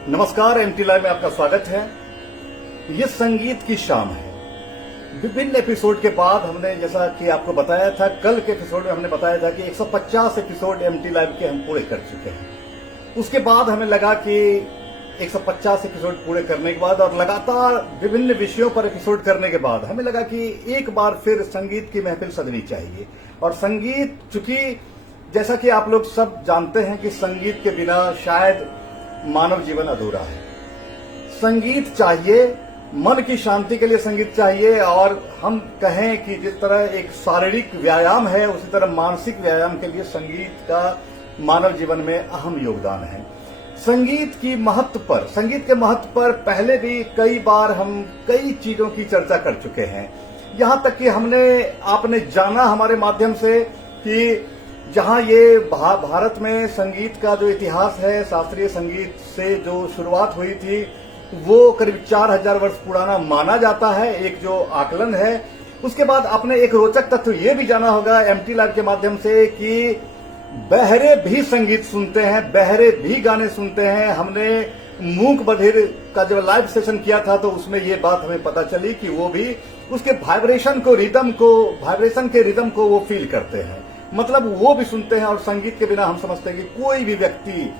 नमस्कार, MT live में आपका स्वागत है। ये संगीत की शाम है। विभिन्न एपिसोड के बाद हमने, जैसा कि आपको बताया था, कल के एपिसोड में हमने बताया था कि 150 एपिसोड एमटी लाइव के हम पूरे कर चुके हैं। उसके बाद हमें लगा कि 150 एपिसोड पूरे करने के बाद और लगातार विभिन्न विषयों पर एपिसोड करने के बाद हमें लगा कि एक बार फिर संगीत की महफिल सजनी चाहिए। और संगीत, चूंकि जैसा कि आप लोग सब जानते हैं कि संगीत के बिना शायद मानव जीवन अधूरा है। संगीत चाहिए, मन की शांति के लिए संगीत चाहिए। और हम कहें कि जिस तरह एक शारीरिक व्यायाम है, उसी तरह मानसिक व्यायाम के लिए संगीत का मानव जीवन में अहम योगदान है। संगीत के महत्व पर पहले भी कई बार हम कई चीजों की चर्चा कर चुके हैं। यहां तक कि आपने जाना हमारे माध्यम से कि जहां ये भारत में संगीत का जो इतिहास है, शास्त्रीय संगीत से जो शुरुआत हुई थी, वो करीब 4000 वर्ष पुराना माना जाता है, एक जो आकलन है। उसके बाद आपने एक रोचक तथ्य ये भी जाना होगा एमटी लाइव के माध्यम से कि बहरे भी संगीत सुनते हैं, बहरे भी गाने सुनते हैं। हमने मूक बधिर का जब लाइव सेशन किया था तो उसमें ये बात हमें पता चली कि वो भी उसके वाइब्रेशन के रिदम को वो फील करते हैं, मतलब वो भी सुनते हैं। और संगीत के बिना हम समझते हैं कि कोई भी व्यक्ति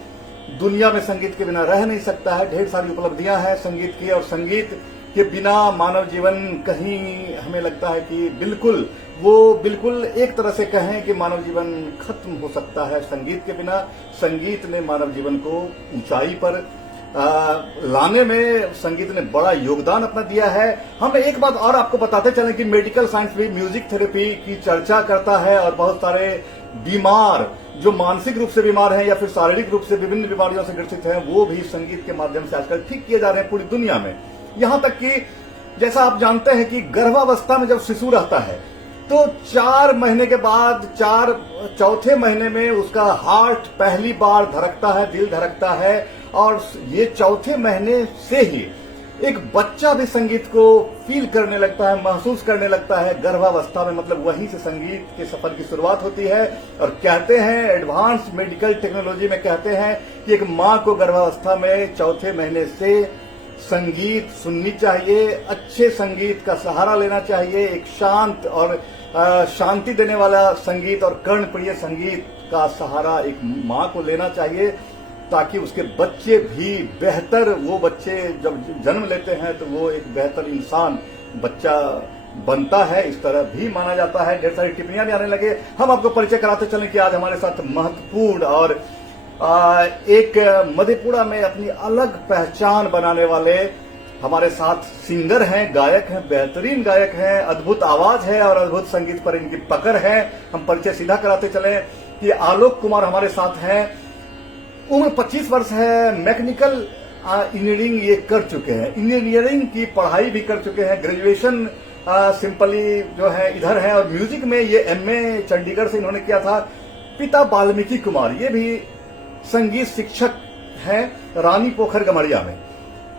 दुनिया में संगीत के बिना रह नहीं सकता है। ढेर सारी उपलब्धियां हैं संगीत की, और संगीत के बिना मानव जीवन कहीं हमें लगता है कि बिल्कुल एक तरह से कहें कि मानव जीवन खत्म हो सकता है संगीत के बिना। संगीत ने मानव जीवन को ऊंचाई पर लाने में संगीत ने बड़ा योगदान अपना दिया है। हम एक बात और आपको बताते चलें कि मेडिकल साइंस भी म्यूजिक थेरेपी की चर्चा करता है, और बहुत सारे बीमार जो मानसिक रूप से बीमार हैं या फिर शारीरिक रूप से विभिन्न बीमारियों से ग्रसित हैं, वो भी संगीत के माध्यम से आजकल ठीक किए जा रहे हैं पूरी दुनिया में। यहां तक कि जैसा आप जानते हैं कि गर्भावस्था में जब शिशु रहता है तो 4 महीने के बाद चौथे महीने में उसका हार्ट पहली बार धड़कता है, दिल धड़कता है। और ये चौथे महीने से ही एक बच्चा भी संगीत को फील करने लगता है, महसूस करने लगता है गर्भावस्था में। मतलब वहीं से संगीत के सफर की शुरुआत होती है। और कहते हैं, एडवांस मेडिकल टेक्नोलॉजी में कहते हैं कि एक मां को गर्भावस्था में चौथे महीने से संगीत सुननी चाहिए, अच्छे संगीत का सहारा लेना चाहिए। एक शांत और शांति देने वाला संगीत और कर्णप्रिय संगीत का सहारा एक मां को लेना चाहिए, ताकि उसके बच्चे भी बेहतर, वो बच्चे जब जन्म लेते हैं तो वो एक बेहतर इंसान बच्चा बनता है, इस तरह भी माना जाता है। ढेर सारी टिप्पणियां भी आने लगे। हम आपको परिचय कराते चलें कि आज हमारे साथ महत्वपूर्ण और एक मधेपुरा में अपनी अलग पहचान बनाने वाले हमारे साथ सिंगर हैं, गायक हैं, बेहतरीन गायक हैं, अद्भुत आवाज है और अद्भुत संगीत पर इनकी पकड़ है। हम परिचय सीधा कराते चले कि आलोक कुमार हमारे साथ हैं। उम्र 25 वर्ष है। मैकेनिकल इंजीनियरिंग ये कर चुके हैं, इंजीनियरिंग की पढ़ाई भी कर चुके हैं। ग्रेजुएशन सिंपली जो है इधर है, और म्यूजिक में ये एमए चंडीगढ़ से इन्होंने किया था। पिता वाल्मीकि कुमार, ये भी संगीत शिक्षक हैं रानी पोखर गमरिया में।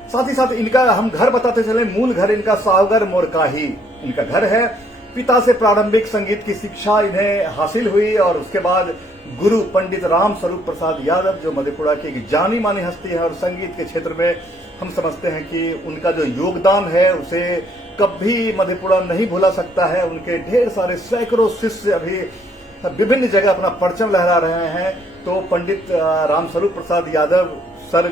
साथ ही साथ इनका हम घर बताते चले, मूल घर इनका सावगर मोरकाही इनका घर है। पिता से प्रारंभिक संगीत की शिक्षा इन्हें हासिल हुई, और उसके बाद गुरु पंडित राम स्वरूप प्रसाद यादव, जो मधेपुरा की एक जानी मानी हस्ती है, और संगीत के क्षेत्र में हम समझते हैं कि उनका जो योगदान है उसे कभी मधेपुरा नहीं भुला सकता है। उनके ढेर सारे सैकड़ों शिष्य अभी विभिन्न जगह अपना परचम लहरा रहे हैं। तो पंडित रामस्वरूप प्रसाद यादव सर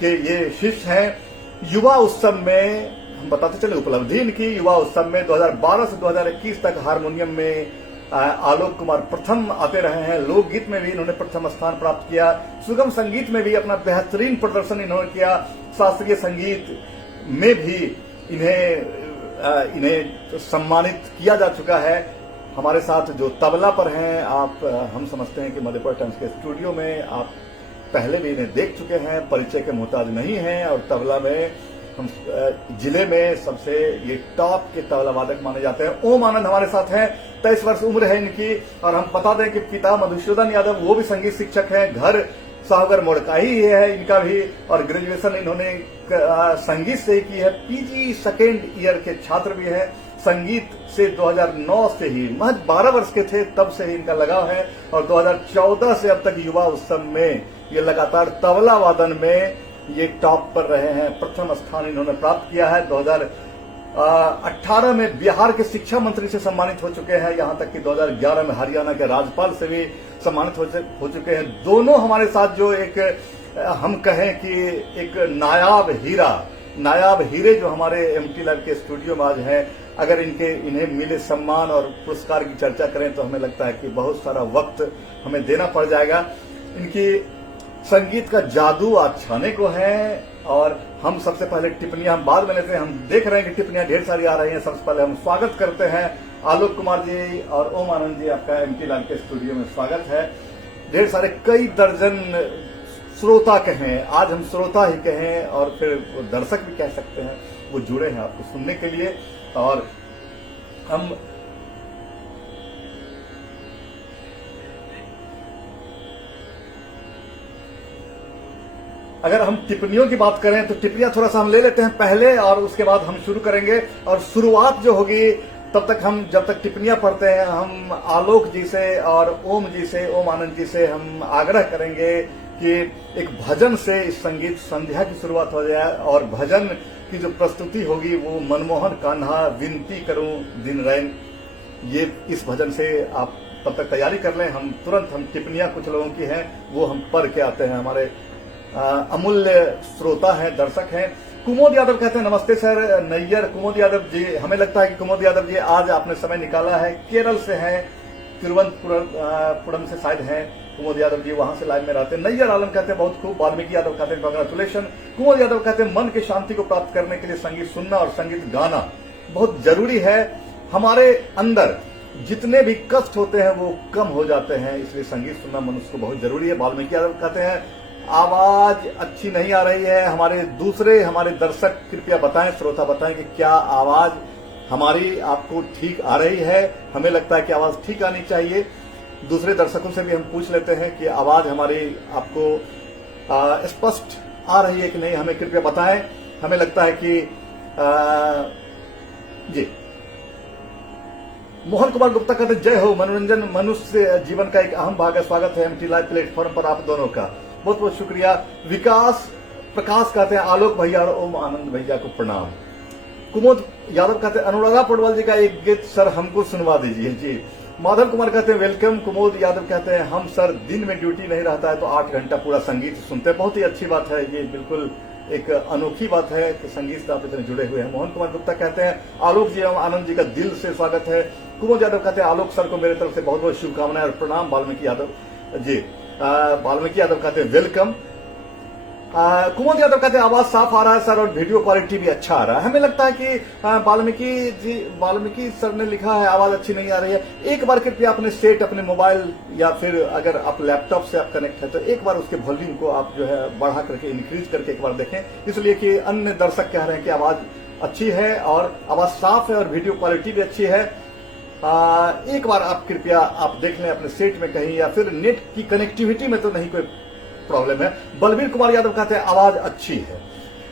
के ये शिष्य हैं। युवा उत्सव में हम बताते चले उपलब्धि इनकी, युवा उत्सव में 2012 से 2021 तक हारमोनियम में आलोक कुमार प्रथम आते रहे हैं। लोकगीत में भी इन्होंने प्रथम स्थान प्राप्त किया। सुगम संगीत में भी अपना बेहतरीन प्रदर्शन इन्होंने किया। शास्त्रीय संगीत में भी इन्हें सम्मानित किया जा चुका है। हमारे साथ जो तबला पर हैं, हम समझते हैं कि मधेपुरा टाइम्स के स्टूडियो में आप पहले भी इन्हें देख चुके हैं, परिचय के मोहताज नहीं हैं। और तबला में हम जिले में सबसे ये टॉप के तबला वादक माने जाते हैं। ओम आनंद हमारे साथ हैं, 23 वर्ष उम्र है इनकी। और हम बता दें कि पिता मधुसूदन यादव वो भी संगीत शिक्षक हैं, घर सावगर मोड़काही है इनका भी, और ग्रेजुएशन इन्होंने संगीत से की है। पीजी सेकेंड ईयर के छात्र भी हैं। संगीत से 2009 से ही, महज 12 वर्ष के थे तब से ही इनका लगाव है, और 2014 से अब तक युवा उत्सव में ये लगातार तबला वादन में ये टॉप पर रहे हैं, प्रथम स्थान इन्होंने प्राप्त किया है। 2018 में बिहार के शिक्षा मंत्री से सम्मानित हो चुके हैं, यहां तक कि 2011 में हरियाणा के राज्यपाल से भी सम्मानित हो चुके हैं। दोनों हमारे साथ जो एक हम कहें कि एक नायाब हीरे जो हमारे एमटी लाइव के स्टूडियो में आज हैं, अगर इन्हें मिले सम्मान और पुरस्कार की चर्चा करें तो हमें लगता है कि बहुत सारा वक्त हमें देना पड़ जाएगा। इनकी संगीत का जादू आज छाने को है और हम सबसे पहले टिप्पणियां हम बाद में लेते हैं। हम देख रहे हैं कि टिप्पणियां ढेर सारी आ रही हैं। सबसे पहले हम स्वागत करते हैं आलोक कुमार जी और ओम आनंद जी, आपका एमटी लाइव के स्टूडियो में स्वागत है। ढेर सारे कई दर्जन श्रोता कहें, आज हम श्रोता ही कहें और फिर दर्शक भी कह सकते हैं, वो जुड़े हैं आपको सुनने के लिए। और हम अगर हम टिप्पणियों की बात करें तो टिप्पणियां थोड़ा सा हम ले लेते हैं पहले और उसके बाद हम शुरू करेंगे। और शुरुआत जो होगी तब तक हम जब तक टिप्पणियां पढ़ते हैं हम आलोक जी से और ओम आनंद जी से हम आग्रह करेंगे कि एक भजन से इस संगीत संध्या की शुरुआत हो जाए और भजन की जो प्रस्तुति होगी वो मनमोहन कान्हा विनती करूं दिन रैन, ये इस भजन से आप तब तक तैयारी कर लें। हम तुरंत टिप्पणियां कुछ लोगों की हैं वो हम पढ़ के आते हैं। हमारे अमूल्य श्रोता हैं, दर्शक हैं। कुमोद यादव कहते हैं नमस्ते सर। नैयर कुमोद यादव जी, हमें लगता है कि कुमोद यादव जी आज आपने समय निकाला है, केरल से हैं, तिरुवनंतपुरम से शायद हैं कुमोद यादव जी, वहां से लाइव में रहते हैं। नैयर आलम कहते हैं बहुत खूब। वाल्मीकि यादव कहते हैं कांग्रेचुलेशन। कुमोद यादव कहते हैं मन की शांति को प्राप्त करने के लिए संगीत सुनना और संगीत गाना बहुत जरूरी है। हमारे अंदर जितने भी कष्ट होते हैं वो कम हो जाते हैं, इसलिए संगीत सुनना मनुष्य को बहुत जरूरी है। वाल्मीकि यादव कहते हैं आवाज अच्छी नहीं आ रही है। हमारे दर्शक कृपया बताएं, श्रोता बताएं कि क्या आवाज हमारी आपको ठीक आ रही है। हमें लगता है कि आवाज ठीक आनी चाहिए। दूसरे दर्शकों से भी हम पूछ लेते हैं कि आवाज हमारी आपको स्पष्ट आ रही है कि नहीं, हमें कृपया बताएं। हमें लगता है कि जी मोहन कुमार गुप्ता कहते जय हो, मनोरंजन मनुष्य जीवन का एक अहम भाग है। स्वागत है एमटी लाइव प्लेटफॉर्म पर आप दोनों का, बहुत बहुत शुक्रिया। विकास प्रकाश कहते हैं आलोक भैया और ओम आनंद भैया को प्रणाम। कुमोद यादव कहते हैं अनुराधा पटवाल जी का एक गीत सर हमको सुनवा दीजिए जी। माधव कुमार कहते हैं वेलकम। कुमोद यादव कहते हैं हम सर दिन में ड्यूटी नहीं रहता है तो 8 घंटा पूरा संगीत सुनते हैं। बहुत ही अच्छी बात है, ये बिल्कुल एक अनोखी बात है कि संगीत से आप इतने जुड़े हुए हैं। मोहन कुमार गुप्ता कहते हैं आलोक जी एवं आनंद जी का दिल से स्वागत है। कुमोद यादव कहते हैं आलोक सर को मेरे तरफ से बहुत बहुत शुभकामनाएं और प्रणाम। वाल्मीकि यादव जी वाल्मीकि यादव कहते हैं वेलकम। कुमोद यादव कहते हैं आवाज साफ आ रहा है सर और वीडियो क्वालिटी भी अच्छा आ रहा है। हमें लगता है कि वाल्मीकि सर ने लिखा है आवाज अच्छी नहीं आ रही है। एक बार कृपया अपने सेट, अपने मोबाइल या फिर अगर आप लैपटॉप से आप कनेक्ट है तो एक बार उसके वॉल्यूम को आप जो है बढ़ा करके इंक्रीज करके एक बार देखें, इसलिए कि अन्य दर्शक कह रहे हैं कि आवाज अच्छी है और आवाज साफ है और वीडियो क्वालिटी भी अच्छी है। एक बार आप कृपया आप देख लें अपने सेट में कहीं, या फिर नेट की कनेक्टिविटी में तो नहीं कोई प्रॉब्लम है। बलबीर कुमार यादव कहते हैं आवाज अच्छी है।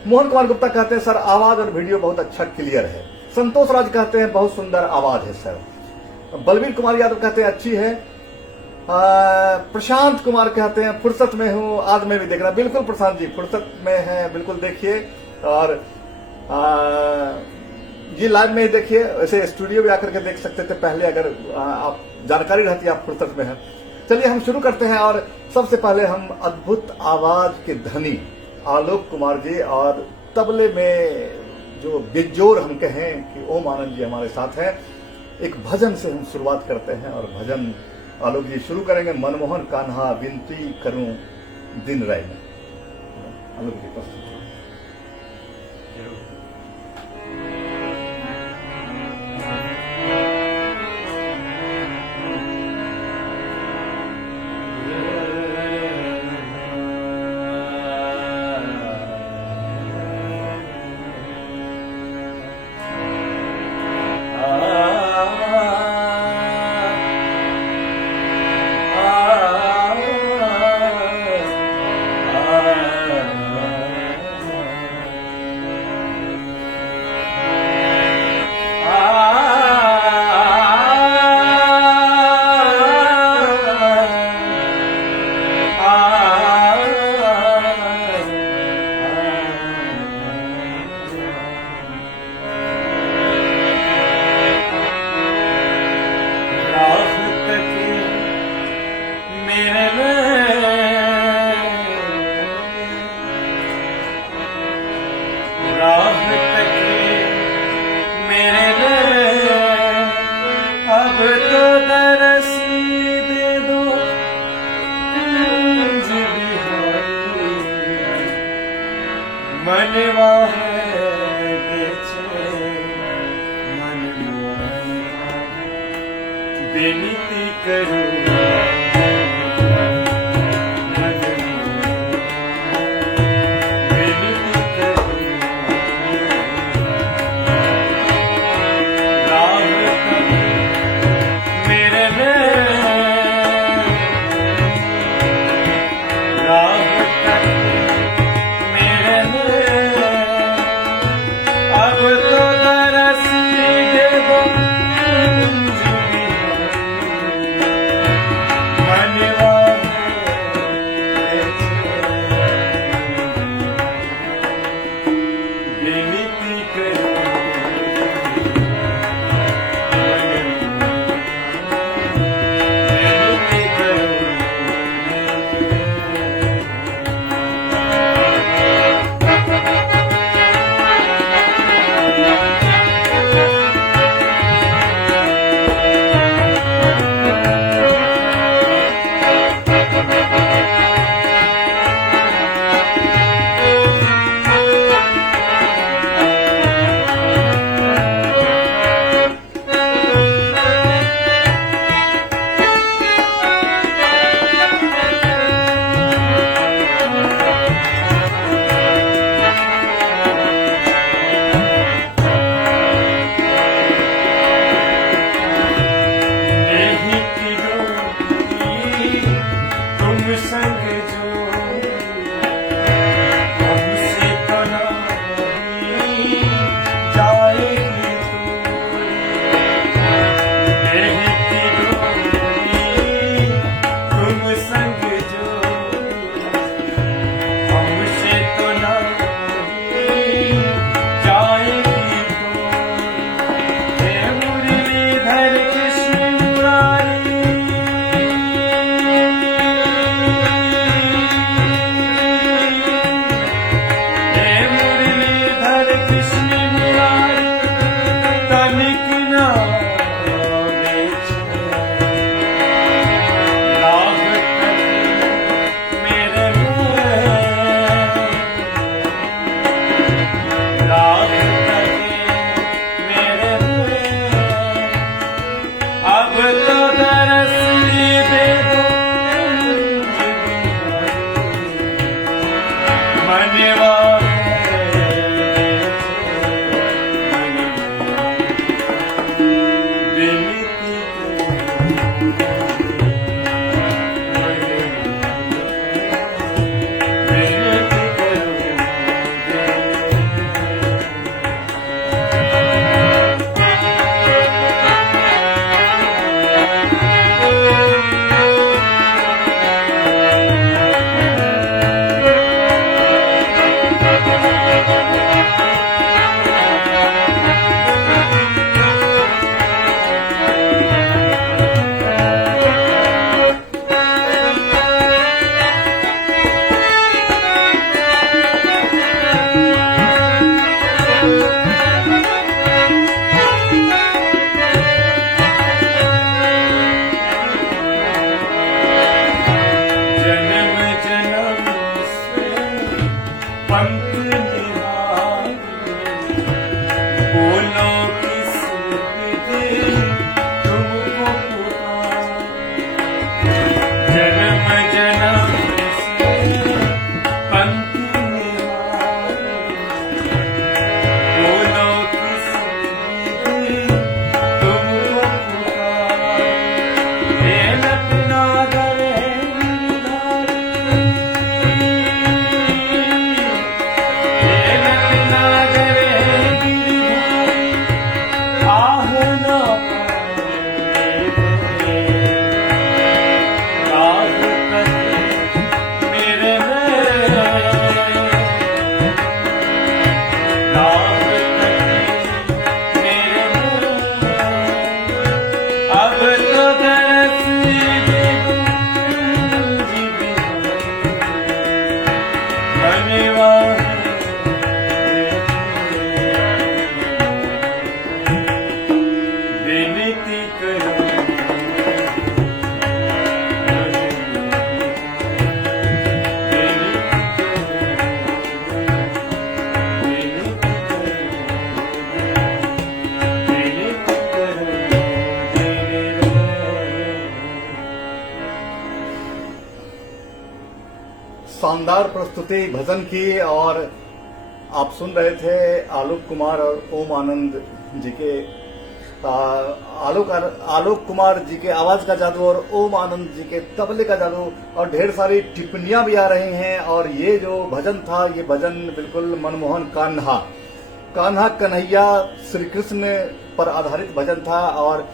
मोहन कुमार गुप्ता कहते हैं सर आवाज और वीडियो बहुत अच्छा क्लियर है। संतोष राज कहते हैं बहुत सुंदर आवाज है सर। बलबीर कुमार यादव कहते हैं अच्छी है। प्रशांत कुमार कहते हैं फुर्सत में हूं, आज मैं भी देख रहा। बिल्कुल प्रशांत जी फुर्सत में है, बिल्कुल देखिए और ये लाइव में ही देखिए। वैसे स्टूडियो भी आकर के देख सकते थे पहले, अगर आप जानकारी रहती आप फुर्सत में है। चलिए हम शुरू करते हैं और सबसे पहले हम अद्भुत आवाज के धनी आलोक कुमार जी और तबले में जो बेजोर हम कहें कि ओम आनंद जी हमारे साथ हैं। एक भजन से हम शुरुआत करते हैं और भजन आलोक जी शुरू करेंगे। मनमोहन कान्हा विनती करूं दिन रैन। आलोक जी प्रस्तुत। मनवा है बेचैन, मन मोहन विनती करूं शानदार प्रस्तुति भजन की। और आप सुन रहे थे आलोक कुमार और ओम आनंद जी के आलोक कुमार जी के आवाज का जादू और ओम आनंद जी के तबले का जादू, और ढेर सारी टिप्पणियां भी आ रही हैं। और ये जो भजन था, ये भजन बिल्कुल मनमोहन कान्हा कन्हैया श्री कृष्ण पर आधारित भजन था। और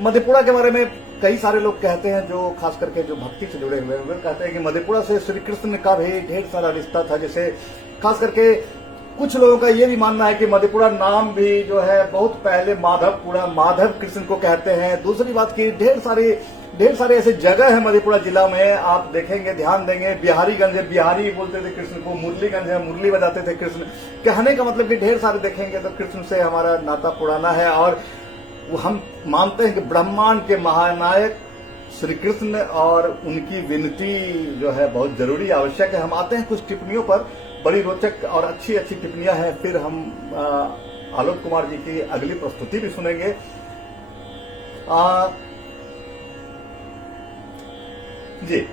मधेपुरा के बारे में कई सारे लोग कहते हैं, जो खास करके जो भक्ति से जुड़े हुए हैं, वे कहते हैं कि मधेपुरा से श्री कृष्ण का भी ढेर सारा रिश्ता था। जैसे खास करके कुछ लोगों का ये भी मानना है कि मधेपुरा नाम भी जो है बहुत पहले माधव कृष्ण को कहते हैं। दूसरी बात की ढेर सारे ऐसे जगह है मधेपुरा जिला में, आप देखेंगे, ध्यान देंगे, बिहारीगंज है, बिहारी बोलते थे कृष्ण को, मुरलीगंज है, मुरली बजाते थे कृष्ण। कहने का मतलब कि ढेर सारे देखेंगे तो कृष्ण से हमारा नाता पुराना है। और हम मानते हैं कि ब्रह्मांड के महानायक श्री कृष्ण और उनकी विनती जो है बहुत जरूरी आवश्यक है। हम आते हैं कुछ टिप्पणियों पर, बड़ी रोचक और अच्छी टिप्पणियां हैं। फिर हम आलोक कुमार जी की अगली प्रस्तुति भी सुनेंगे। जी,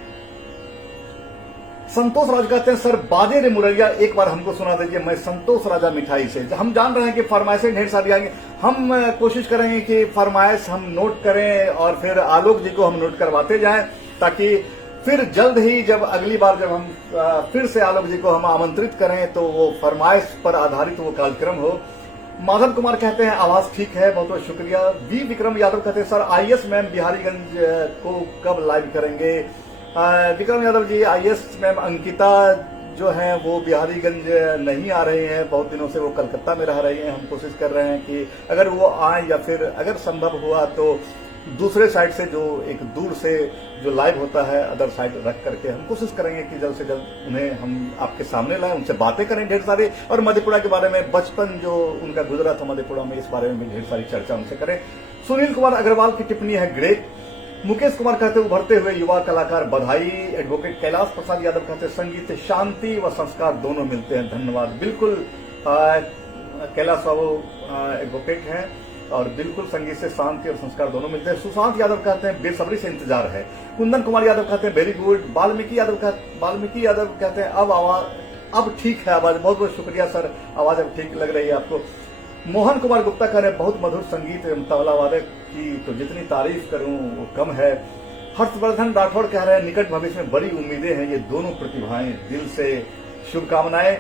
संतोष राज कहते हैं, सर बाजे रे मुरैया एक बार हमको सुना दीजिए, मैं संतोष राजा मिठाई से। हम जान रहे हैं कि फरमाइशें ढेर सारी आएंगी, हम कोशिश करेंगे कि फरमाइश हम नोट करें और फिर आलोक जी को हम नोट करवाते जाएं, ताकि फिर जल्द ही जब अगली बार जब हम फिर से आलोक जी को हम आमंत्रित करें तो वो फरमाइश पर आधारित वो कार्यक्रम हो। माधव कुमार कहते हैं आवाज ठीक है, बहुत बहुत शुक्रिया। वी विक्रम यादव कहते हैं, सर आईएएस मैम बिहारीगंज को कब लाइव करेंगे? विक्रम यादव जी, आईएएस मैम अंकिता जो हैं वो बिहारीगंज नहीं आ रहे हैं, बहुत दिनों से वो कलकत्ता में रह रही हैं। हम कोशिश कर रहे हैं कि अगर वो आए या फिर अगर संभव हुआ तो दूसरे साइड से जो एक दूर से जो लाइव होता है अदर साइड रख करके हम कोशिश करेंगे कि जल्द से जल्द उन्हें हम आपके सामने लाएं, उनसे बातें करें ढेर सारी, और मधेपुरा के बारे में, बचपन जो उनका गुजरा था मधेपुरा में, इस बारे में भी ढेर सारी चर्चा उनसे करें। सुनील कुमार अग्रवाल की टिप्पणी है ग्रेट। मुकेश कुमार कहते हैं, उभरते हुए युवा कलाकार बधाई। एडवोकेट कैलाश प्रसाद यादव कहते हैं, संगीत से शांति व संस्कार दोनों मिलते हैं, धन्यवाद। बिल्कुल कैलाश बाबू एडवोकेट हैं और बिल्कुल संगीत से शांति और संस्कार दोनों मिलते हैं। सुशांत यादव कहते हैं, बेसब्री से इंतजार है। कुंदन कुमार यादव कहते हैं, वेरी गुड। वाल्मीकि यादव कहते हैं, अब ठीक है आवाज। बहुत बहुत शुक्रिया सर, आवाज अब ठीक लग रही है आपको। मोहन कुमार गुप्ता कह रहे हैं, बहुत मधुर संगीत एवं तबला वादक की तो जितनी तारीफ करूं वो कम है। हर्षवर्धन राठौड़ कह रहे हैं, निकट भविष्य में बड़ी उम्मीदें हैं ये दोनों प्रतिभाएं, दिल से शुभकामनाएं।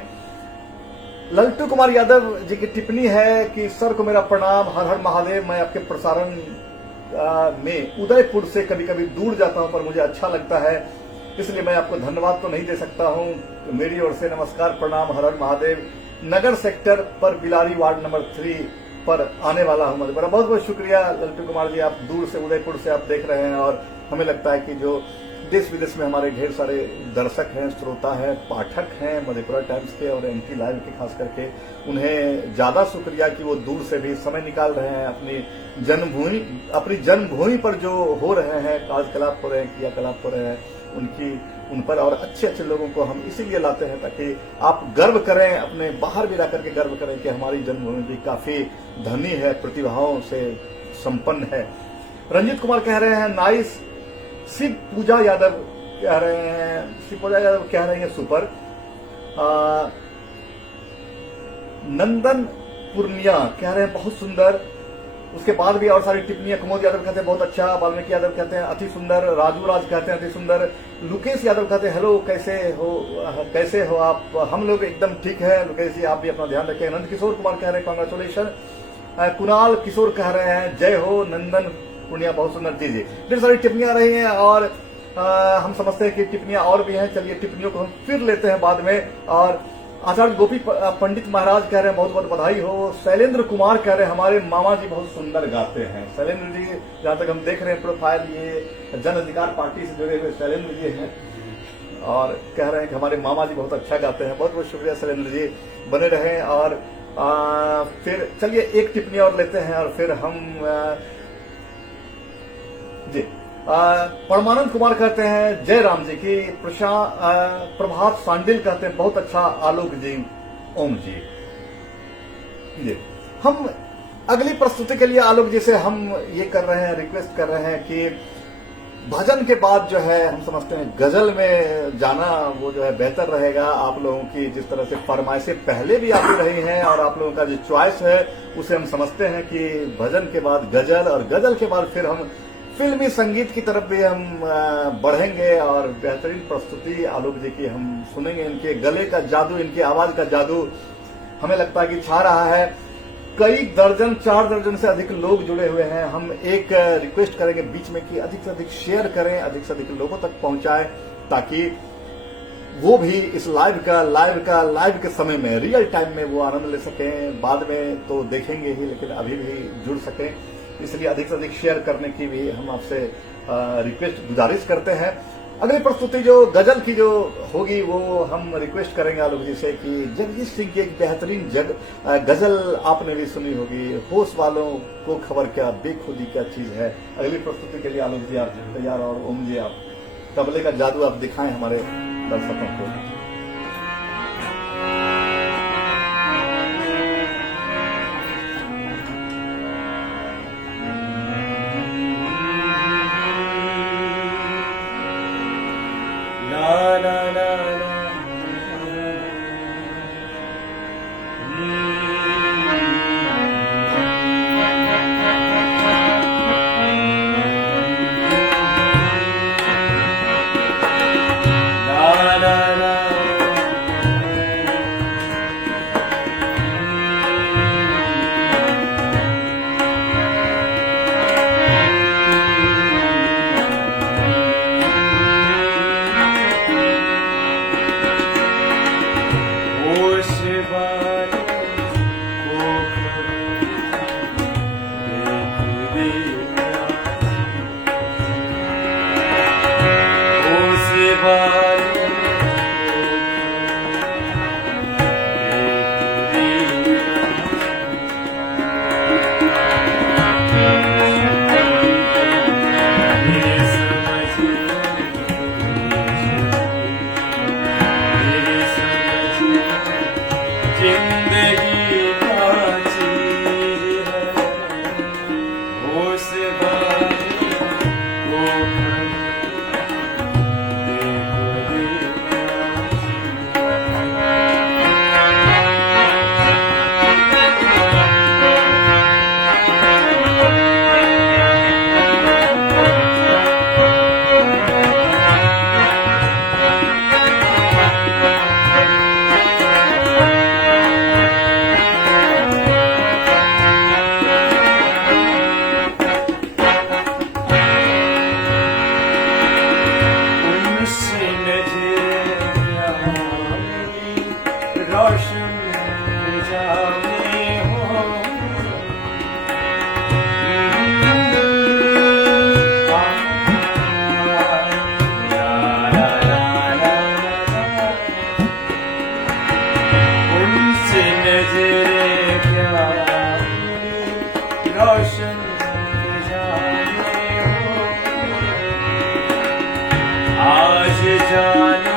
लल्टू कुमार यादव जी की टिप्पणी है कि सर को मेरा प्रणाम, हर हर महादेव। मैं आपके प्रसारण में उदयपुर से कभी कभी दूर जाता हूं पर मुझे अच्छा लगता है, इसलिए मैं आपको धन्यवाद तो नहीं दे सकता हूं। मेरी ओर से नमस्कार, प्रणाम, हर हर महादेव। नगर सेक्टर पर बिलारी वार्ड नंबर 3 पर आने वाला हूं मधेपुरा। बहुत बहुत शुक्रिया लल्टू कुमार जी, आप दूर से उदयपुर से आप देख रहे हैं, और हमें लगता है कि जो देश विदेश में हमारे ढेर सारे दर्शक हैं, श्रोता हैं, पाठक हैं मधेपुरा टाइम्स के और एमटी लाइव के, खास करके उन्हें ज्यादा शुक्रिया कि वो दूर से भी समय निकाल रहे हैं अपनी जन्मभूमि पर जो हो रहे हैं कार्यकलाप हो रहे हैं, क्रियाकलाप हो रहे हैं उन पर, और अच्छे लोगों को हम इसीलिए लाते हैं ताकि आप गर्व करें, अपने बाहर भी रह करके गर्व करें कि हमारी जन्मभूमि भी काफी धनी है, प्रतिभाओं से संपन्न है। रंजीत कुमार कह रहे हैं, नाइस। शिव पूजा यादव कह रहे हैं सुपर। नंदन पूर्णिया कह रहे हैं बहुत सुंदर। उसके बाद भी और सारी टिप्पणियां। कुमोद यादव कहते हैं बहुत अच्छा। वाल्मीकि यादव कहते हैं अति सुंदर। राजू राज कहते हैं अति सुंदर। लुकेश यादव कहते हैं हेलो, कैसे हो आप? हम लोग एकदम ठीक है लुकेश जी, आप भी अपना ध्यान रखें। नंद किशोर कुमार कह रहे हैं कांग्रेचुलेशन। कुणाल किशोर कह रहे हैं जय हो। नंदन पूर्णिया बहुत सुंदर। जी ढेर सारी टिप्पणियां रही हैं और हम समझते हैं कि टिप्पणियां और भी हैं। चलिए टिप्पणियों को हम फिर लेते हैं बाद में। और आचार्य गोपी पंडित महाराज कह रहे हैं बहुत बहुत बधाई हो। शैलेंद्र कुमार कह रहे हैं हमारे मामा जी बहुत सुंदर गाते हैं। शैलेंद्र जी, जहां तक हम देख रहे हैं प्रोफाइल, ये जन अधिकार पार्टी से जुड़े हुए शैलेंद्र जी हैं और कह रहे हैं कि हमारे मामा जी बहुत अच्छा गाते हैं। बहुत बहुत शुक्रिया शैलेंद्र जी, बने रहें। और फिर चलिए एक टिप्पणी और लेते हैं और फिर हम जी परमानंद कुमार कहते हैं जय राम जी की। प्रभात सांडिल कहते हैं बहुत अच्छा आलोक जी, ओम जी। हम अगली प्रस्तुति के लिए आलोक जी से हम ये कर रहे हैं, रिक्वेस्ट कर रहे हैं कि भजन के बाद जो है हम समझते हैं गजल में जाना वो जो है बेहतर रहेगा। आप लोगों की जिस तरह से फरमाइशें पहले भी आती रही हैं और आप लोगों का जो चॉइस है उसे हम समझते हैं कि भजन के बाद गजल और गजल के बाद फिर हम फिल्मी संगीत की तरफ भी हम बढ़ेंगे और बेहतरीन प्रस्तुति आलोक जी की हम सुनेंगे। इनके गले का जादू, इनकी आवाज का जादू हमें लगता है कि छा रहा है। कई दर्जन, 4 दर्जन से अधिक लोग जुड़े हुए हैं। हम एक रिक्वेस्ट करेंगे बीच में कि अधिक से अधिक शेयर करें, अधिक से अधिक लोगों तक पहुंचाएं, ताकि वो भी इस लाइव के समय में, रियल टाइम में वो आनंद ले सकें। बाद में तो देखेंगे ही, लेकिन अभी भी जुड़ सकें। इसलिए अधिक से अधिक शेयर करने की भी हम आपसे रिक्वेस्ट, गुजारिश करते हैं। अगली प्रस्तुति जो गजल की जो होगी वो हम रिक्वेस्ट करेंगे आलोक जी से कि जगजीत सिंह की एक बेहतरीन गजल आपने भी सुनी होगी, होश वालों को खबर क्या बेखुदी क्या चीज है। अगली प्रस्तुति के लिए आलोक जी आप तैयार, और ओम जी आप तबले का जादू आप दिखाएं हमारे दर्शकों को। आज जाना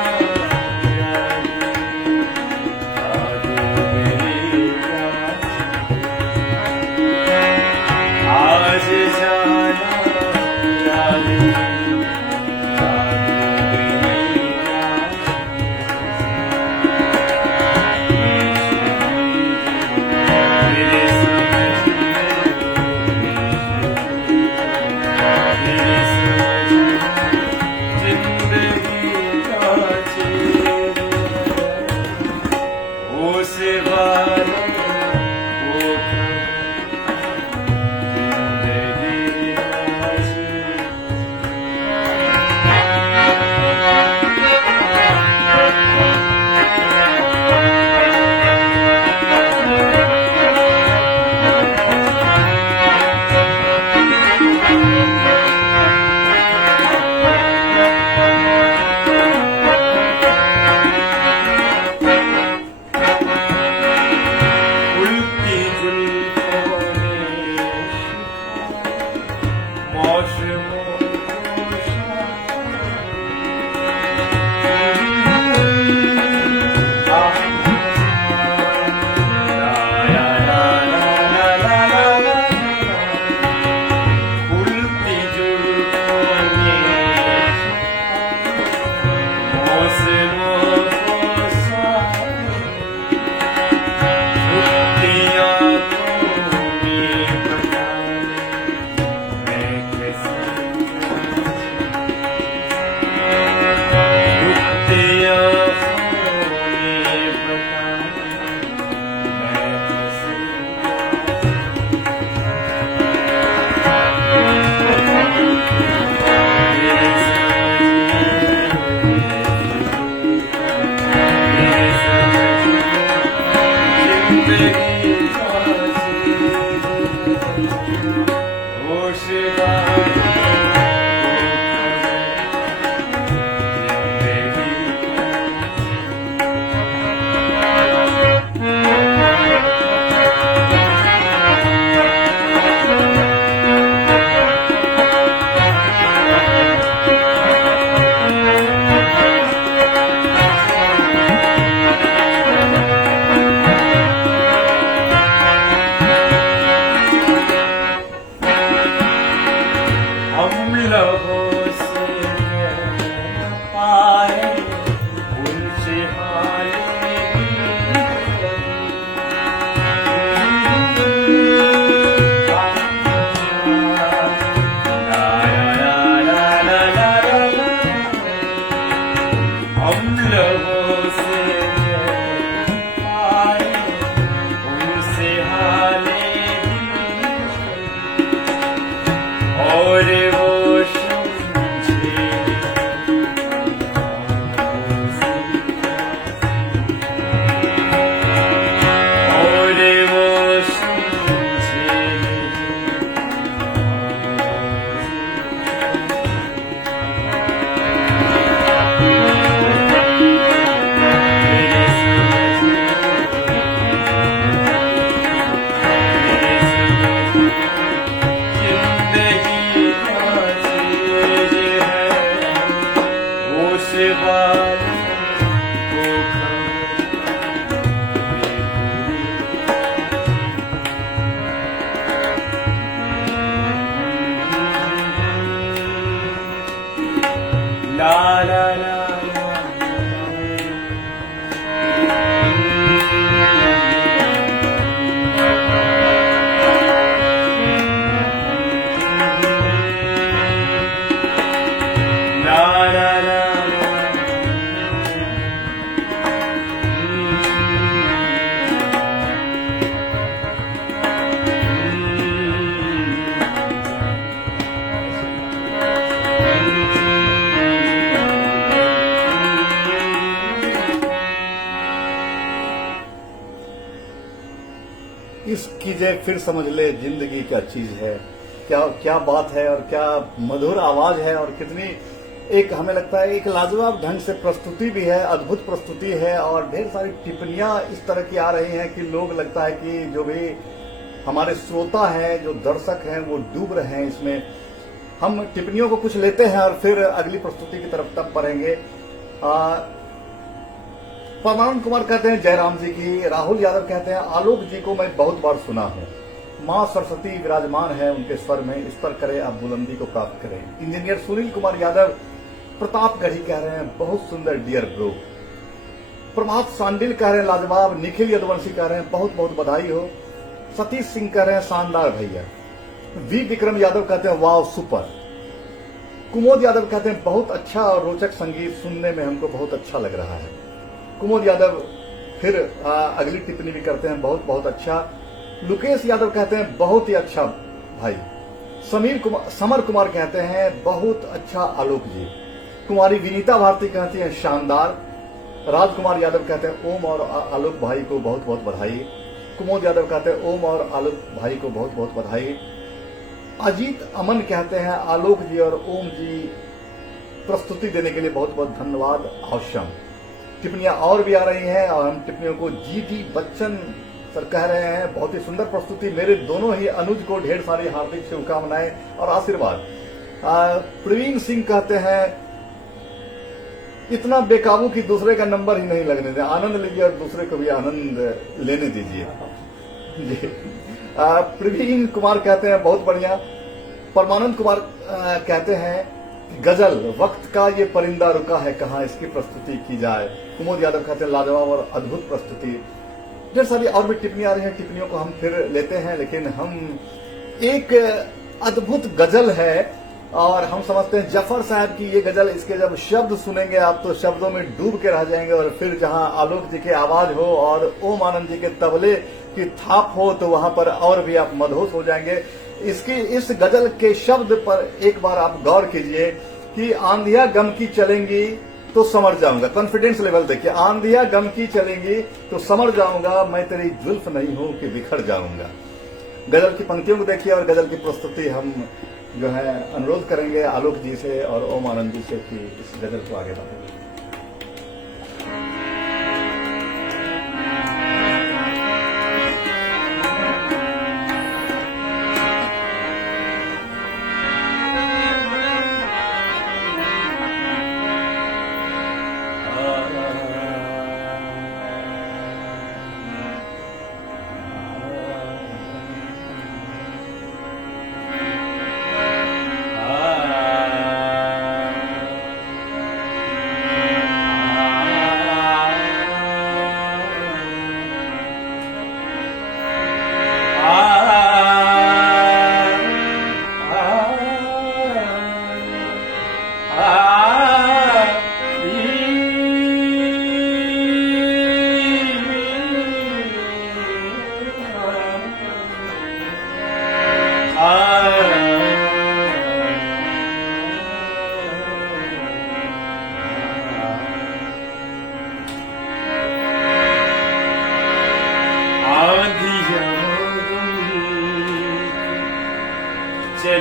लबों से आए उनसे हाले दिल और वो समझे और वो समझे जिंदगी का चीज है उस बात को ला ला ला ला ला ला इस कीजिए फिर समझ ले जिंदगी क्या चीज है, क्या क्या बात है और क्या मधुर आवाज है और कितनी एक हमें लगता है एक लाजवाब ढंग से प्रस्तुति भी है, अद्भुत प्रस्तुति है और ढेर सारी टिप्पणियां इस तरह की आ रही हैं कि लोग लगता है कि जो भी हमारे श्रोता हैं, जो दर्शक हैं, वो डूब रहे हैं इसमें। हम टिप्पणियों को कुछ लेते हैं और फिर अगली प्रस्तुति की तरफ तब बढ़ेंगे। परमानंद कुमार कहते हैं जयराम जी की, राहुल यादव कहते हैं आलोक जी को मैं बहुत बार सुना हूं, मां सरस्वती विराजमान है उनके स्वर में, इस पर करे आप बुलंदी को प्राप्त करें। इंजीनियर सुनील कुमार यादव प्रतापगढ़ी कह रहे हैं बहुत सुंदर डियर ब्रो। प्रभात सांडिल कह रहे हैं लाजवाब। निखिल यदुवंशी कह रहे हैं बहुत बहुत बधाई हो। सतीश सिंह कह रहे हैं शानदार भैया। वी विक्रम यादव कहते हैं वाव सुपर। कुमोद यादव कहते हैं बहुत अच्छा और रोचक संगीत सुनने में हमको बहुत अच्छा लग रहा है। कुमोद यादव फिर अगली टिप्पणी भी करते हैं बहुत बहुत अच्छा। लुकेश यादव कहते हैं बहुत ही अच्छा भाई। समर कुमार कहते हैं बहुत अच्छा आलोक जी। कुमारी विनीता भारती कहती हैं शानदार। राजकुमार यादव कहते हैं ओम और आलोक भाई को बहुत बहुत बधाई। कुमोद यादव कहते हैं ओम और आलोक भाई को बहुत बहुत बधाई। अजीत अमन कहते हैं आलोक जी और ओम जी प्रस्तुति देने के लिए बहुत बहुत धन्यवाद। आवश्यम टिप्पणियां और भी आ रही हैं और हम टिप्पणियों को जीटी बच्चन सर कह रहे हैं बहुत ही सुंदर प्रस्तुति। मेरे दोनों ही अनुज को ढेर सारी हार्दिक शुभकामनाएं और आशीर्वाद। प्रवीण सिंह कहते हैं इतना बेकाबू कि दूसरे का नंबर ही नहीं लगने दें, आनंद लीजिए और दूसरे को भी आनंद लेने दीजिए। जी प्रवीण कुमार कहते हैं बहुत बढ़िया। परमानंद कुमार कहते हैं गजल वक्त का ये परिंदा रुका है कहाँ, इसकी प्रस्तुति की जाए। कुमोद यादव कहते हैं लाजवाब और अद्भुत प्रस्तुति। ढेर सारी और भी टिप्पणियां आ रही हैं, टिप्पणियों को हम फिर लेते हैं, लेकिन हम एक अद्भुत गजल है और हम समझते हैं जफर साहब की ये गजल, इसके जब शब्द सुनेंगे आप तो शब्दों में डूब के रह जाएंगे और फिर जहां आलोक जी की आवाज हो और ओम आनंद जी के तबले की थाप हो तो वहां पर और भी आप मदहोश हो जाएंगे। इस गजल के शब्द पर एक बार आप गौर कीजिए कि आंधिया गम की चलेंगी तो समर जाऊंगा। कॉन्फिडेंस लेवल देखिए, आंधिया गम की चलेंगी तो समर जाऊंगा, मैं तेरी जुल्फ नहीं हूं कि बिखर जाऊंगा। गजल की पंक्तियों को देखिए और गजल की प्रस्तुति हम जो है अनुरोध करेंगे आलोक जी से और ओम आनंद जी से कि इस गजल को आगे बढ़ाएं।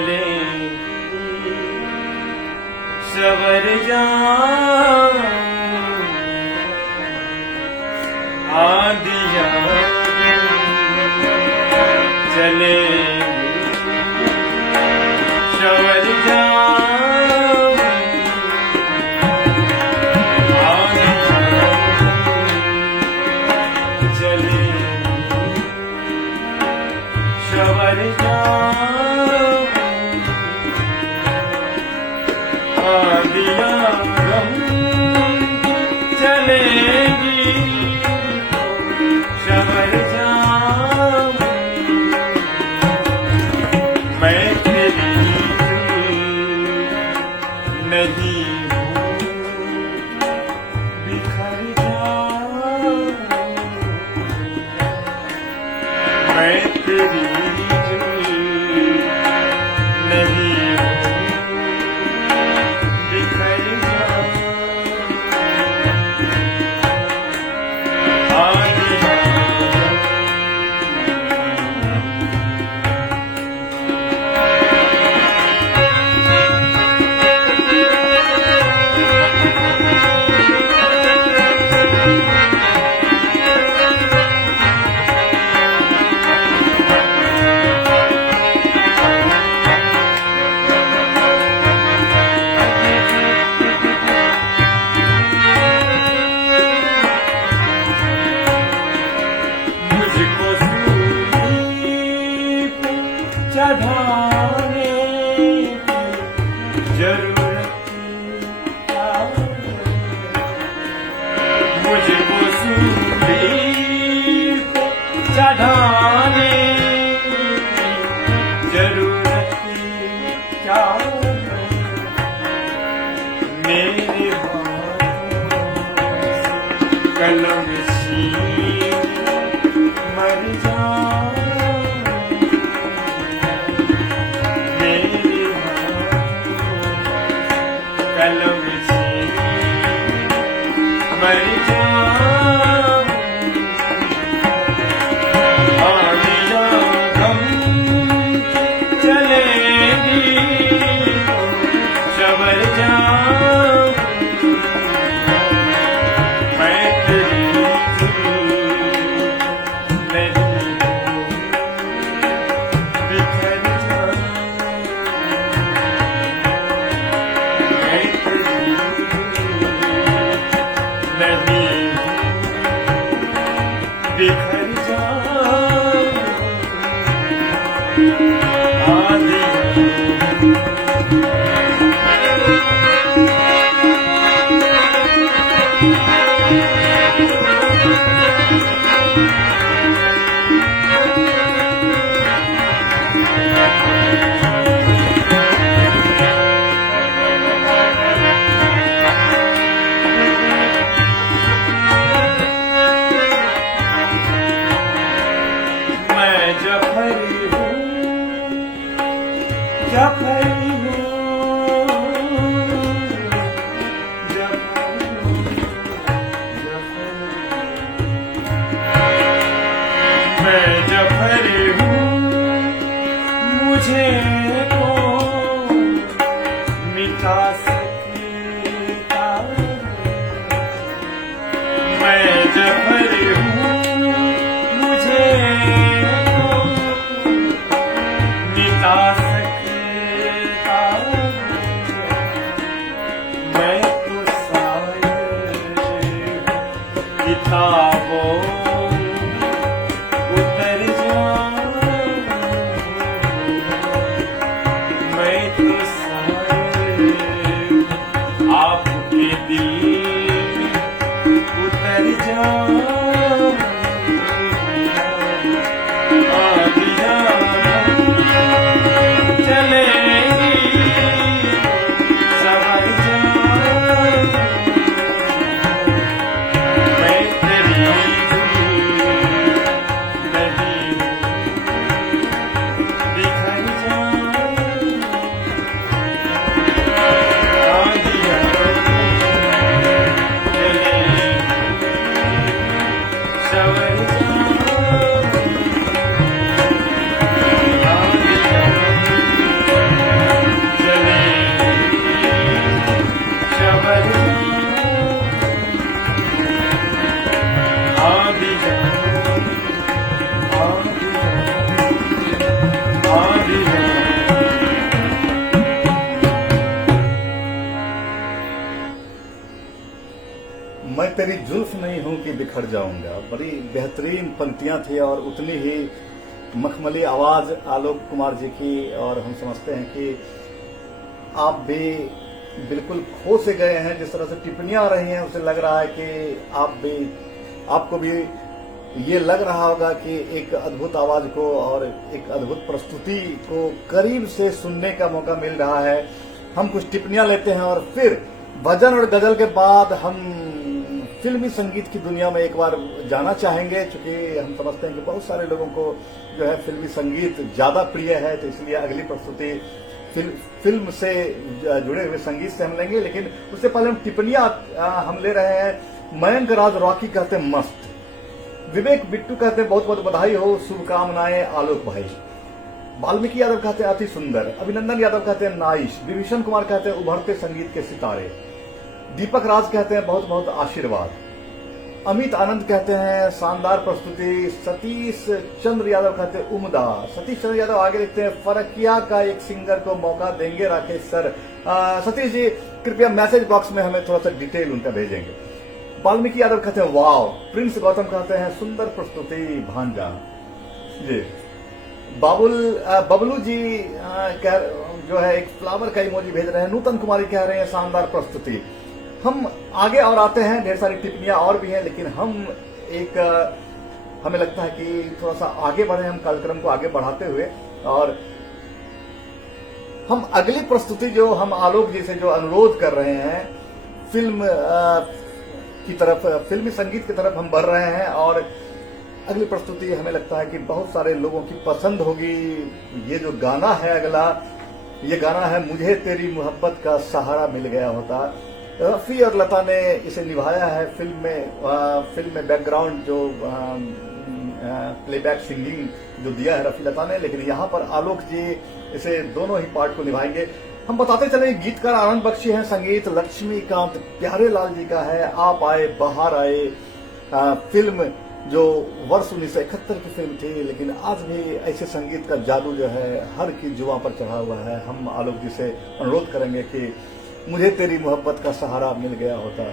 चले सवर जाऊं आंधिया चले सवर जाऊं आंधिया चले सवर जाऊं आंधिया चलेगी सवर जाऊं मैं तेरी नहीं हूँ बिखर जाऊं मैं तेरी नहीं हूँ बिखर जाऊं मुझको सूली पे चढ़ाने की जरूरत क्या है? मुझको सूली पे चढ़ाने की जरूरत क्या है? मेरे हाथों से कलम छीन मर जाऊं मेरे हाथों कलम छीन मर जाऊं आंधिया गम चलेगी सवर जाऊं मैं तेरी नहीं बिखर जाऊं मैं तेरी नहीं बिखर जाऊं आंधिया मैं जफरी हूँ जफरी हूँ जफरी हूँ मैं जफरी हूँ मुझे कौन मिटा सकेगा मैं जफरी हूँ मुझे कौन मिटा सकेगा मैं तो शायर किताबों उतर जाऊं मैं तो शायर आपके दिल उतर जाऊं आंधिया चलेगी सवर जाऊं मैं तेरी नहीं बिखर जाऊं आंधिया चलेगी आदि जान आदि जान आदि जान मैं तेरी जुल्फ नहीं हूं कि बिखर जाऊंगा। बड़ी बेहतरीन पंक्तियां थी और उतनी ही मखमली आवाज आलोक कुमार जी की। और हम समझते हैं कि आप भी बिल्कुल खो से गए हैं। जिस तरह से टिप्पणियां आ रही हैं, उसे लग रहा है कि आपको भी ये लग रहा होगा कि एक अद्भुत आवाज को और एक अद्भुत प्रस्तुति को करीब से सुनने का मौका मिल रहा है। हम कुछ टिप्पणियां लेते हैं और फिर भजन और गजल के बाद हम फिल्मी संगीत की दुनिया में एक बार जाना चाहेंगे, क्योंकि हम समझते हैं कि बहुत सारे लोगों को जो है फिल्मी संगीत ज्यादा प्रिय है। तो इसलिए अगली प्रस्तुति फिल्म से जुड़े हुए संगीत से हम लेंगे। लेकिन उससे पहले हम टिप्पणियां हम ले रहे हैं। मयंक राज रॉकी कहते हैं मस्त, विवेक बिट्टू कहते हैं बहुत बहुत बधाई हो, शुभकामनाएं आलोक भाई। वाल्मीकि यादव कहते हैं अति सुंदर, अभिनंदन यादव कहते हैं नाइस, विभीषण कुमार कहते हैं उभरते संगीत के सितारे, दीपक राज कहते हैं बहुत बहुत आशीर्वाद, अमित आनंद कहते हैं शानदार प्रस्तुति, सतीश चंद्र यादव कहते हैं उम्दा। सतीश चंद्र यादव आगे लिखते हैं फरकिया का एक सिंगर को मौका देंगे राकेश सर। सतीश जी कृपया मैसेज बॉक्स में हमें थोड़ा सा डिटेल उनका भेजेंगे। वाल्मीकि यादव कहते हैं वाव, प्रिंस गौतम कहते हैं सुंदर प्रस्तुति भांजा जी। बबलू जी जो है एक फ्लावर का इमोजी भेज रहे हैं। नूतन कुमारी कह रहे हैं शानदार प्रस्तुति। हम आगे और आते हैं, ढेर सारी टिप्पणियां और भी हैं, लेकिन हमें लगता है कि थोड़ा सा आगे बढ़े हम कार्यक्रम को आगे बढ़ाते हुए। और हम अगली प्रस्तुति जो हम आलोक जी से जो अनुरोध कर रहे हैं फिल्म की तरफ, फिल्मी संगीत की तरफ हम बढ़ रहे हैं। और अगली प्रस्तुति हमें लगता है कि बहुत सारे लोगों की पसंद होगी। ये जो गाना है अगला, ये गाना है मुझे तेरी मोहब्बत का सहारा मिल गया होता। रफी और लता ने इसे निभाया है फिल्म में बैकग्राउंड जो प्लेबैक सिंगिंग जो दिया है रफी लता ने। लेकिन यहाँ पर आलोक जी इसे दोनों ही पार्ट को निभाएंगे। हम बताते चले गीतकार आनंद बख्शी हैं, संगीत लक्ष्मीकांत प्यारे लाल जी का है। आप आए बहार आए, फिल्म जो वर्ष 1971 की फिल्म थी, लेकिन आज भी ऐसे संगीत का जादू जो है हर की जुबां पर चढ़ा हुआ है। हम आलोक जी से अनुरोध करेंगे कि मुझे तेरी मोहब्बत का सहारा मिल गया होता,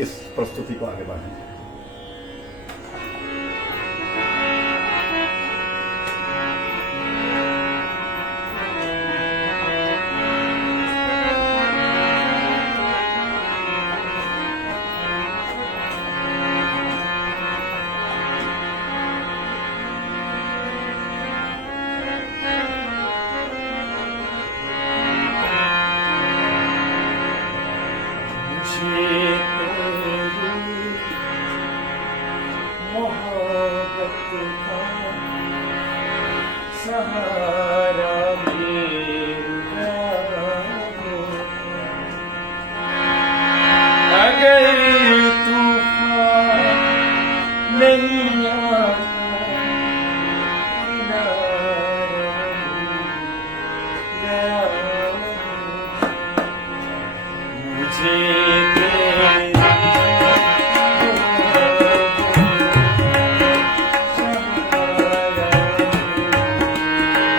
इस प्रस्तुति को आगे बढ़ाएं।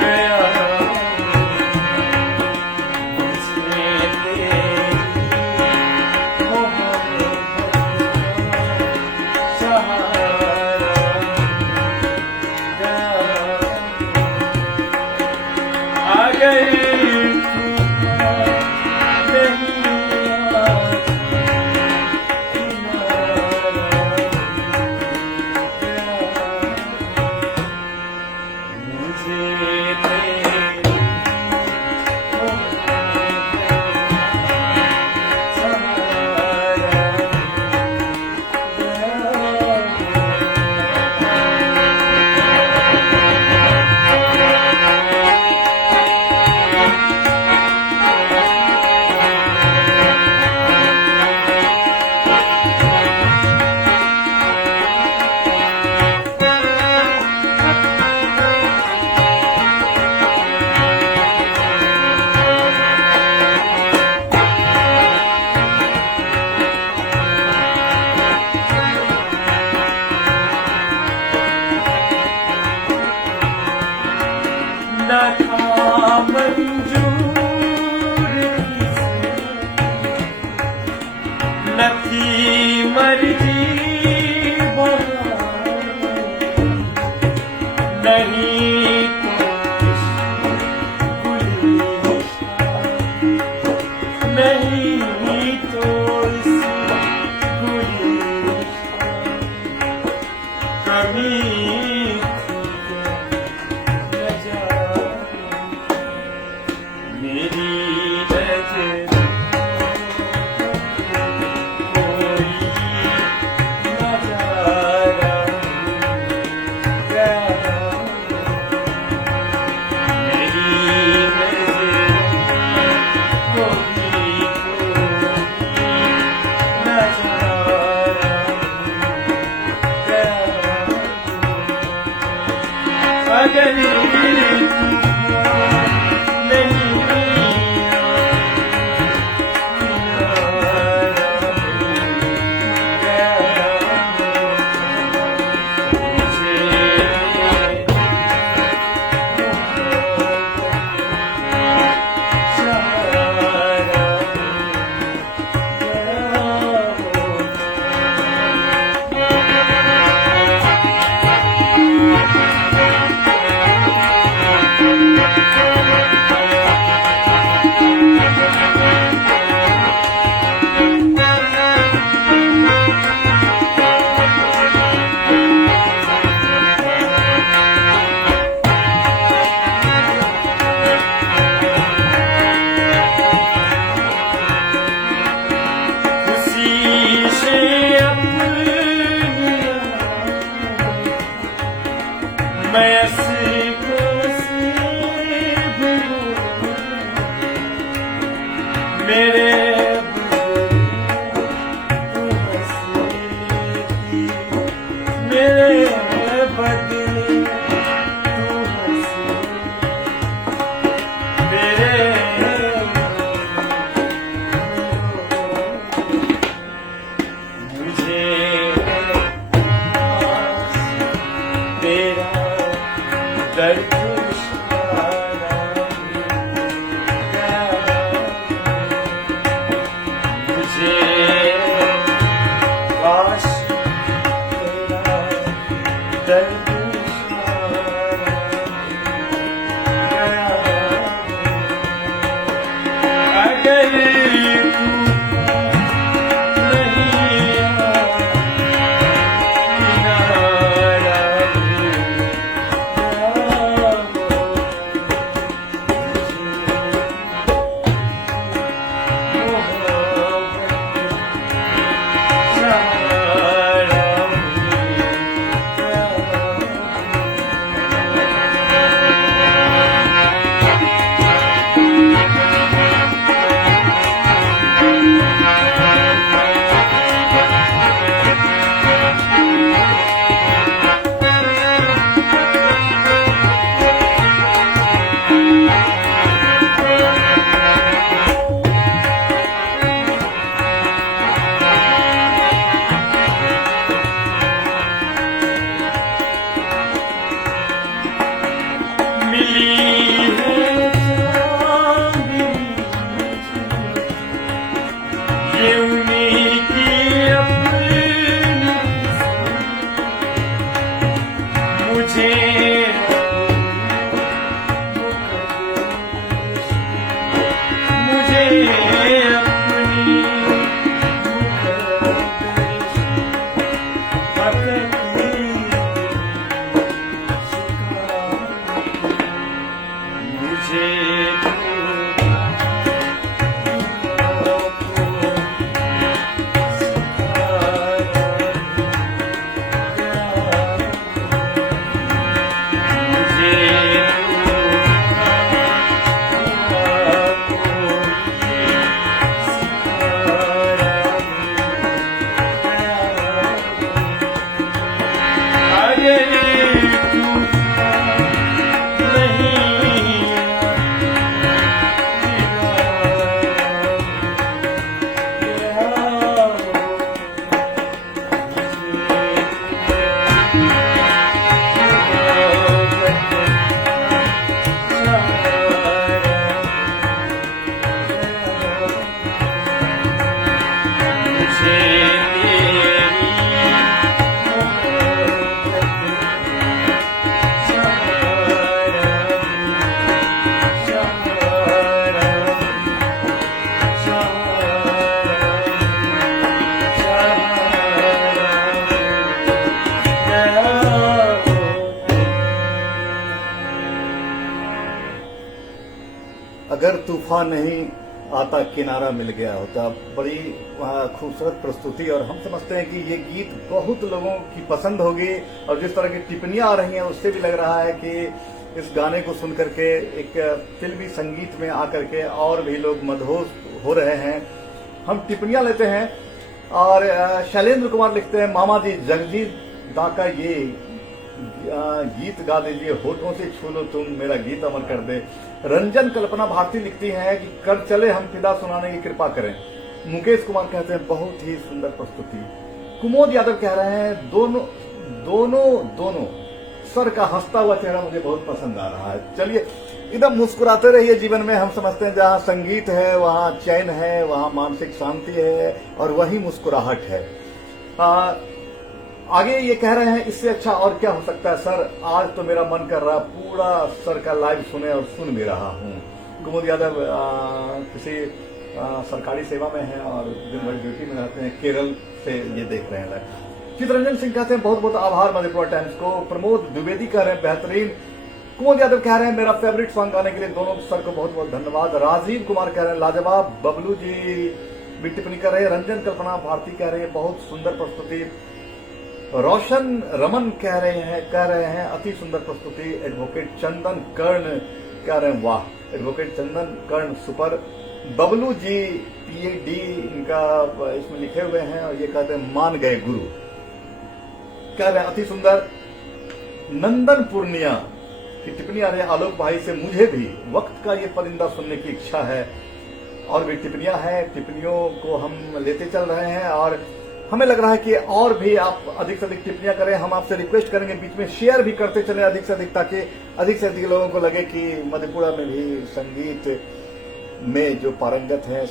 गया अगर तूफान नहीं आता किनारा मिल गया होता। बड़ी खूबसूरत प्रस्तुति, और हम समझते हैं कि ये गीत बहुत लोगों की पसंद होगी, और जिस तरह की टिप्पणियां आ रही हैं उससे भी लग रहा है कि इस गाने को सुन करके एक फिल्मी संगीत में आकर के और भी लोग मदहोश हो रहे हैं। हम टिप्पणियां लेते हैं, और शैलेंद्र कुमार लिखते हैं, मामा जी जगजीत दा का ये गीत गा दीजिए, होठों से छू लो तुम, मेरा गीत अमर कर दे। रंजन कल्पना भारती लिखती हैं कि कर चले हम फिदा सुनाने की कृपा करें। मुकेश कुमार कहते हैं बहुत ही सुंदर प्रस्तुति। कुमोद यादव कह रहे हैं दोनों सर का हंसता हुआ चेहरा मुझे बहुत पसंद आ रहा है। चलिए एकदम मुस्कुराते रहिए जीवन में। हम समझते हैं जहाँ संगीत है वहाँ चैन है, वहाँ मानसिक शांति है, और वही मुस्कुराहट है। आगे ये कह रहे हैं, इससे अच्छा और क्या हो सकता है सर, आज तो मेरा मन कर रहा है पूरा सर का लाइव सुने, और सुन भी रहा हूँ। कुमुद यादव किसी सरकारी सेवा में है और दिन भर ड्यूटी में रहते हैं, केरल से ये देख रहे हैं लाइव। चित्रंजन सिंह कहते हैं बहुत बहुत आभार मधेपुरा टाइम्स को। प्रमोद द्विवेदी कह रहे हैं बेहतरीन। कुमुद यादव कह रहे हैं मेरा फेवरेट सॉन्ग गाने के लिए दोनों सर को बहुत बहुत धन्यवाद। राजीव कुमार कह रहे हैं लाजवाब। बबलू जी भी टिप्पणी कर रहे हैं। रंजन कल्पना भारती कह रहे हैं बहुत सुंदर प्रस्तुति। रोशन रमन कह रहे हैं अति सुंदर प्रस्तुति। एडवोकेट चंदन कर्ण कह रहे हैं वाह, एडवोकेट चंदन कर्ण सुपर। बबलू जी PhD इनका इसमें लिखे हुए हैं, और ये कहते हैं मान गए गुरु, कह रहे हैं अति सुंदर। नंदन पूर्णिया की टिप्पणी आ रही है, आलोक भाई से मुझे भी वक्त का ये परिंदा सुनने की इच्छा है। और भी टिप्पणियां हैं, टिप्पणियों को हम लेते चल रहे हैं, और हमें लग रहा है कि और भी आप अधिक से अधिक टिप्पणियां करें। हम आपसे रिक्वेस्ट करेंगे बीच में शेयर भी करते चलें अधिक से अधिक, ताकि अधिक से अधिक लोगों को लगे कि मधेपुरा में भी संगीत में जो पारंगत है,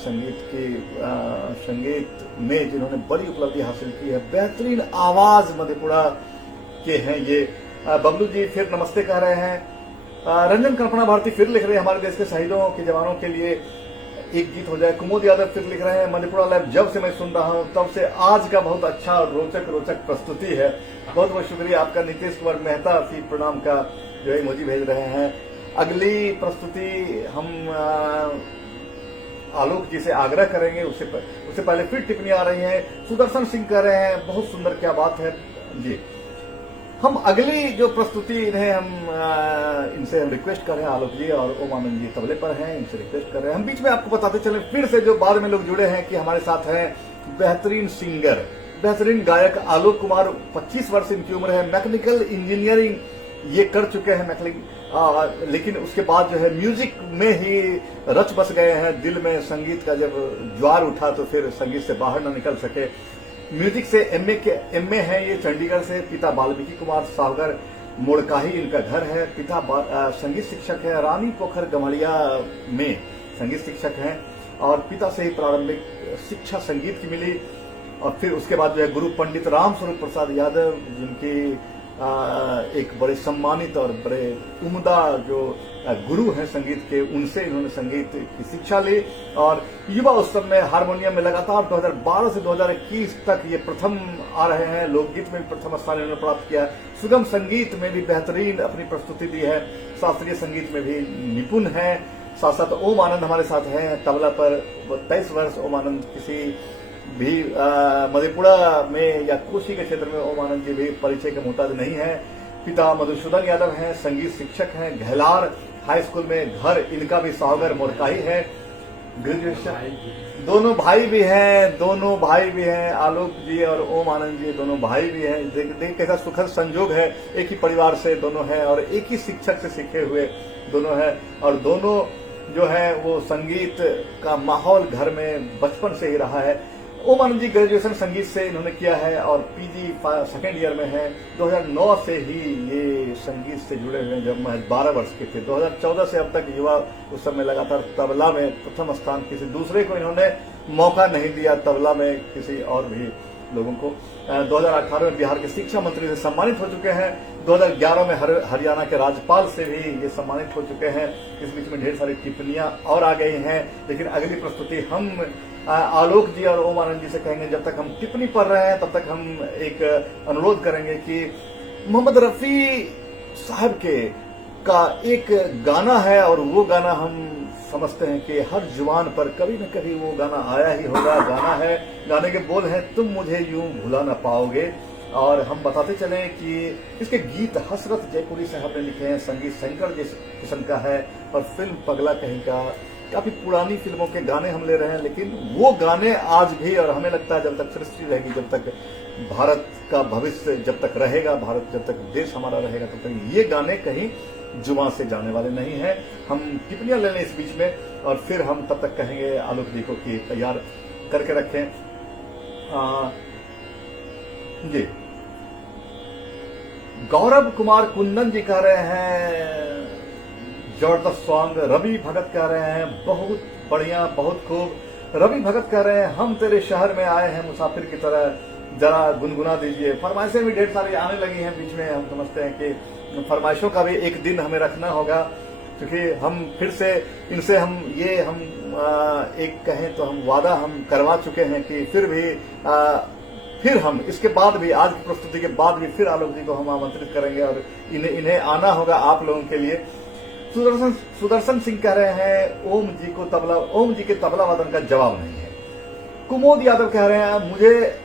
संगीत में जिन्होंने बड़ी उपलब्धि हासिल की है, बेहतरीन आवाज मधेपुरा के हैं ये। बबलू जी फिर नमस्ते कह रहे हैं। रंजन कल्पना भारती फिर लिख रहे हैं हमारे देश के शहीदों के जवानों के लिए एक गीत हो जाए। कुमुद यादव फिर लिख रहे हैं मधेपुरा लाइव जब से मैं सुन रहा हूं तब से आज का बहुत अच्छा और रोचक प्रस्तुति है। बहुत बहुत शुक्रिया आपका। नीतीश कुमार मेहता सी प्रणाम का जो इमोजी भेज रहे हैं। अगली प्रस्तुति हम आलोक जी से आग्रह करेंगे, उससे पहले फिर टिप्पणी आ रही है। सुदर्शन सिंह कह रहे हैं बहुत सुंदर, क्या बात है जी। हम अगली जो प्रस्तुति इन्हें इनसे हम रिक्वेस्ट कर रहे हैं, आलोक जी और ओम आनंद जी तबले पर हैं, इनसे रिक्वेस्ट कर रहे हैं। हम बीच में आपको बताते चले फिर से जो बाद में लोग जुड़े हैं कि हमारे साथ हैं बेहतरीन सिंगर, बेहतरीन गायक आलोक कुमार। 25 वर्ष इनकी उम्र है। मैकेनिकल इंजीनियरिंग ये कर चुके हैं लेकिन उसके बाद जो है म्यूजिक में ही रच बस गए हैं। दिल में संगीत का जब ज्वार उठा तो फिर संगीत से बाहर न निकल सके। म्यूजिक से एमए है ये चंडीगढ़ से। पिता बाल्मीकि कुमार सावगर, मोड़काही इनका घर है। पिता संगीत शिक्षक है, रानी पोखर गमड़िया में संगीत शिक्षक हैं, और पिता से ही प्रारंभिक शिक्षा संगीत की मिली। और फिर उसके बाद जो है गुरु पंडित रामस्वरूप प्रसाद यादव, जिनकी एक बड़े सम्मानित और बड़े उम्दा जो गुरु हैं संगीत के, उनसे इन्होंने संगीत की शिक्षा ली। और युवा उत्सव में हारमोनियम में लगातार 2012 से 2021 तक ये प्रथम आ रहे हैं। लोकगीत में भी प्रथम स्थान इन्होंने प्राप्त किया। सुगम संगीत में भी बेहतरीन अपनी प्रस्तुति दी है। शास्त्रीय संगीत में भी निपुण है। साथ साथ ओम आनंद हमारे साथ हैं तबला पर। 23 वर्ष ओम आनंद किसी भी मधेपुरा में या कोसी के क्षेत्र में ओम आनंद जी भी परिचय के मोहताज नहीं है। पिता मधुसूदन यादव हैं, संगीत शिक्षक हैं। घैलार हाई स्कूल में घर इनका भी सावगर मोरकाही है। ग्रेजुएशन दोनों भाई भी हैं। आलोक जी और ओम आनंद जी दोनों भाई भी हैं। देख कैसा सुखद संजोग है, एक ही परिवार से दोनों हैं और एक ही शिक्षक से सीखे हुए दोनों हैं। और दोनों जो है वो संगीत का माहौल घर में बचपन से ही रहा है। ओम आनंद जी ग्रेजुएशन संगीत से इन्होंने किया है और पीजी सेकेंड ईयर में है। 2009 से ही ये संगीत से जुड़े हुए हैं, जब महज 12 वर्ष के थे। 2014 से अब तक युवा उस समय लगातार तबला में प्रथम स्थान, किसी दूसरे को इन्होंने मौका नहीं दिया तबला में, किसी और भी लोगों को। 2018 में बिहार के शिक्षा मंत्री से सम्मानित हो चुके हैं। 2011 में हरियाणा के राज्यपाल से भी ये सम्मानित हो चुके हैं। इस बीच में ढेर सारी टिप्पणियां और आ गई हैं, लेकिन अगली प्रस्तुति हम आलोक जी और ओम आनंद जी से कहेंगे। जब तक हम टिप्पणी पढ़ रहे हैं तब तक हम एक अनुरोध करेंगे कि मोहम्मद रफी साहब के का एक गाना है और वो गाना हम समझते हैं कि हर जुबान पर कभी न कभी वो गाना आया ही होगा। गाना है, गाने के बोल हैं तुम मुझे यूं भुला ना पाओगे। और हम बताते चलें कि इसके गीत हसरत जयपुरी साहब ने लिखे हैं, संगीत शंकर किशन का है और फिल्म पगला कहीं का। काफी पुरानी फिल्मों के गाने हम ले रहे हैं, लेकिन वो गाने आज भी, और हमें लगता है जब तक सृष्टि रहेगी, जब तक भारत का भविष्य जब तक रहेगा, भारत जब तक देश हमारा रहेगा, तब तक ये गाने कहीं जुबान से जाने वाले नहीं हैं। हम टिप्पणियां ले लें इस बीच में और फिर हम तब तक कहेंगे आलोक जी को कि तैयार करके रखें। जी, गौरव कुमार कुंदन जी कह रहे हैं जबरदस्त सॉन्ग। रवि भगत कह रहे हैं बहुत बढ़िया, बहुत खूब। रवि भगत कह रहे हैं हम तेरे शहर में आए हैं मुसाफिर की तरह, जरा गुनगुना दीजिए। फरमाइशें भी ढेर सारी आने लगी हैं बीच में। हम समझते हैं कि फरमाइशों का भी एक दिन हमें रखना होगा, क्योंकि हम फिर से इनसे हम एक कहें तो हम वादा हम करवा चुके हैं कि फिर हम इसके बाद भी, आज की प्रस्तुति के बाद भी फिर आलोक जी को हम आमंत्रित करेंगे और इन्हें आना होगा आप लोगों के लिए। सुदर्शन सिंह कह रहे हैं ओम जी के तबला वादन का जवाब नहीं है। कुमोद यादव कह रहे हैं मुझे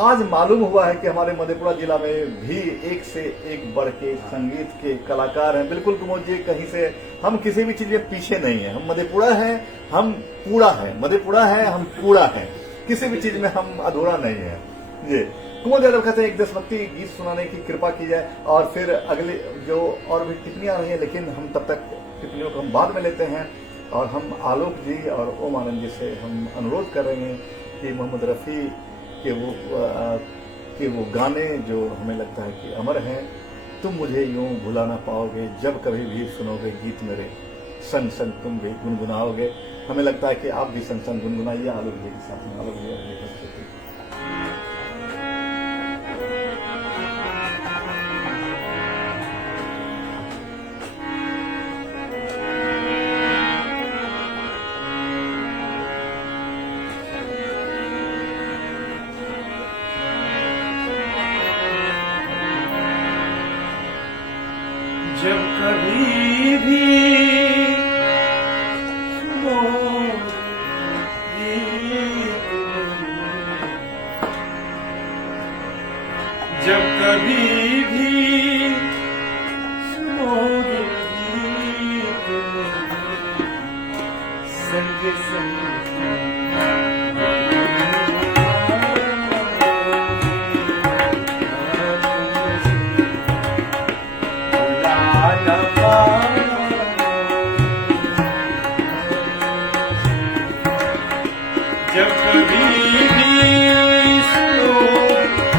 आज मालूम हुआ है कि हमारे मधेपुरा जिला में भी एक से एक बढ़ के संगीत के कलाकार हैं। बिल्कुल कुमोद जी, कहीं से हम किसी भी चीज में पीछे नहीं है। हम मधेपुरा हैं, हम पूरा है, मधेपुरा है, हम पूरा है, किसी भी चीज में हम अधूरा नहीं है। जी, कुमोद यादव कहते हैं एक देशभक्ति गीत सुनाने की कृपा की जाए। और फिर अगले जो और भी टिप्पणियां रही हैं, लेकिन हम तब तक टिप्पणियों को हम बाद में लेते हैं और हम आलोक जी और ओम आनंद जी से हम अनुरोध कर रहे हैं कि मोहम्मद रफी के वो गाने जो हमें लगता है कि अमर हैं, तुम मुझे यूं भुला ना पाओगे, जब कभी भी सुनोगे गीत मेरे, संग संग तुम भी गुनगुनाओगे। हमें लगता है कि आप भी संग संग गुनगुनाइए आलोक जी के साथ में। आलोक जी अगली प्रस्तुति। जब कभी भी जब कभी भी सुनोगे गीत संग संग जब कभी भी सुनोगे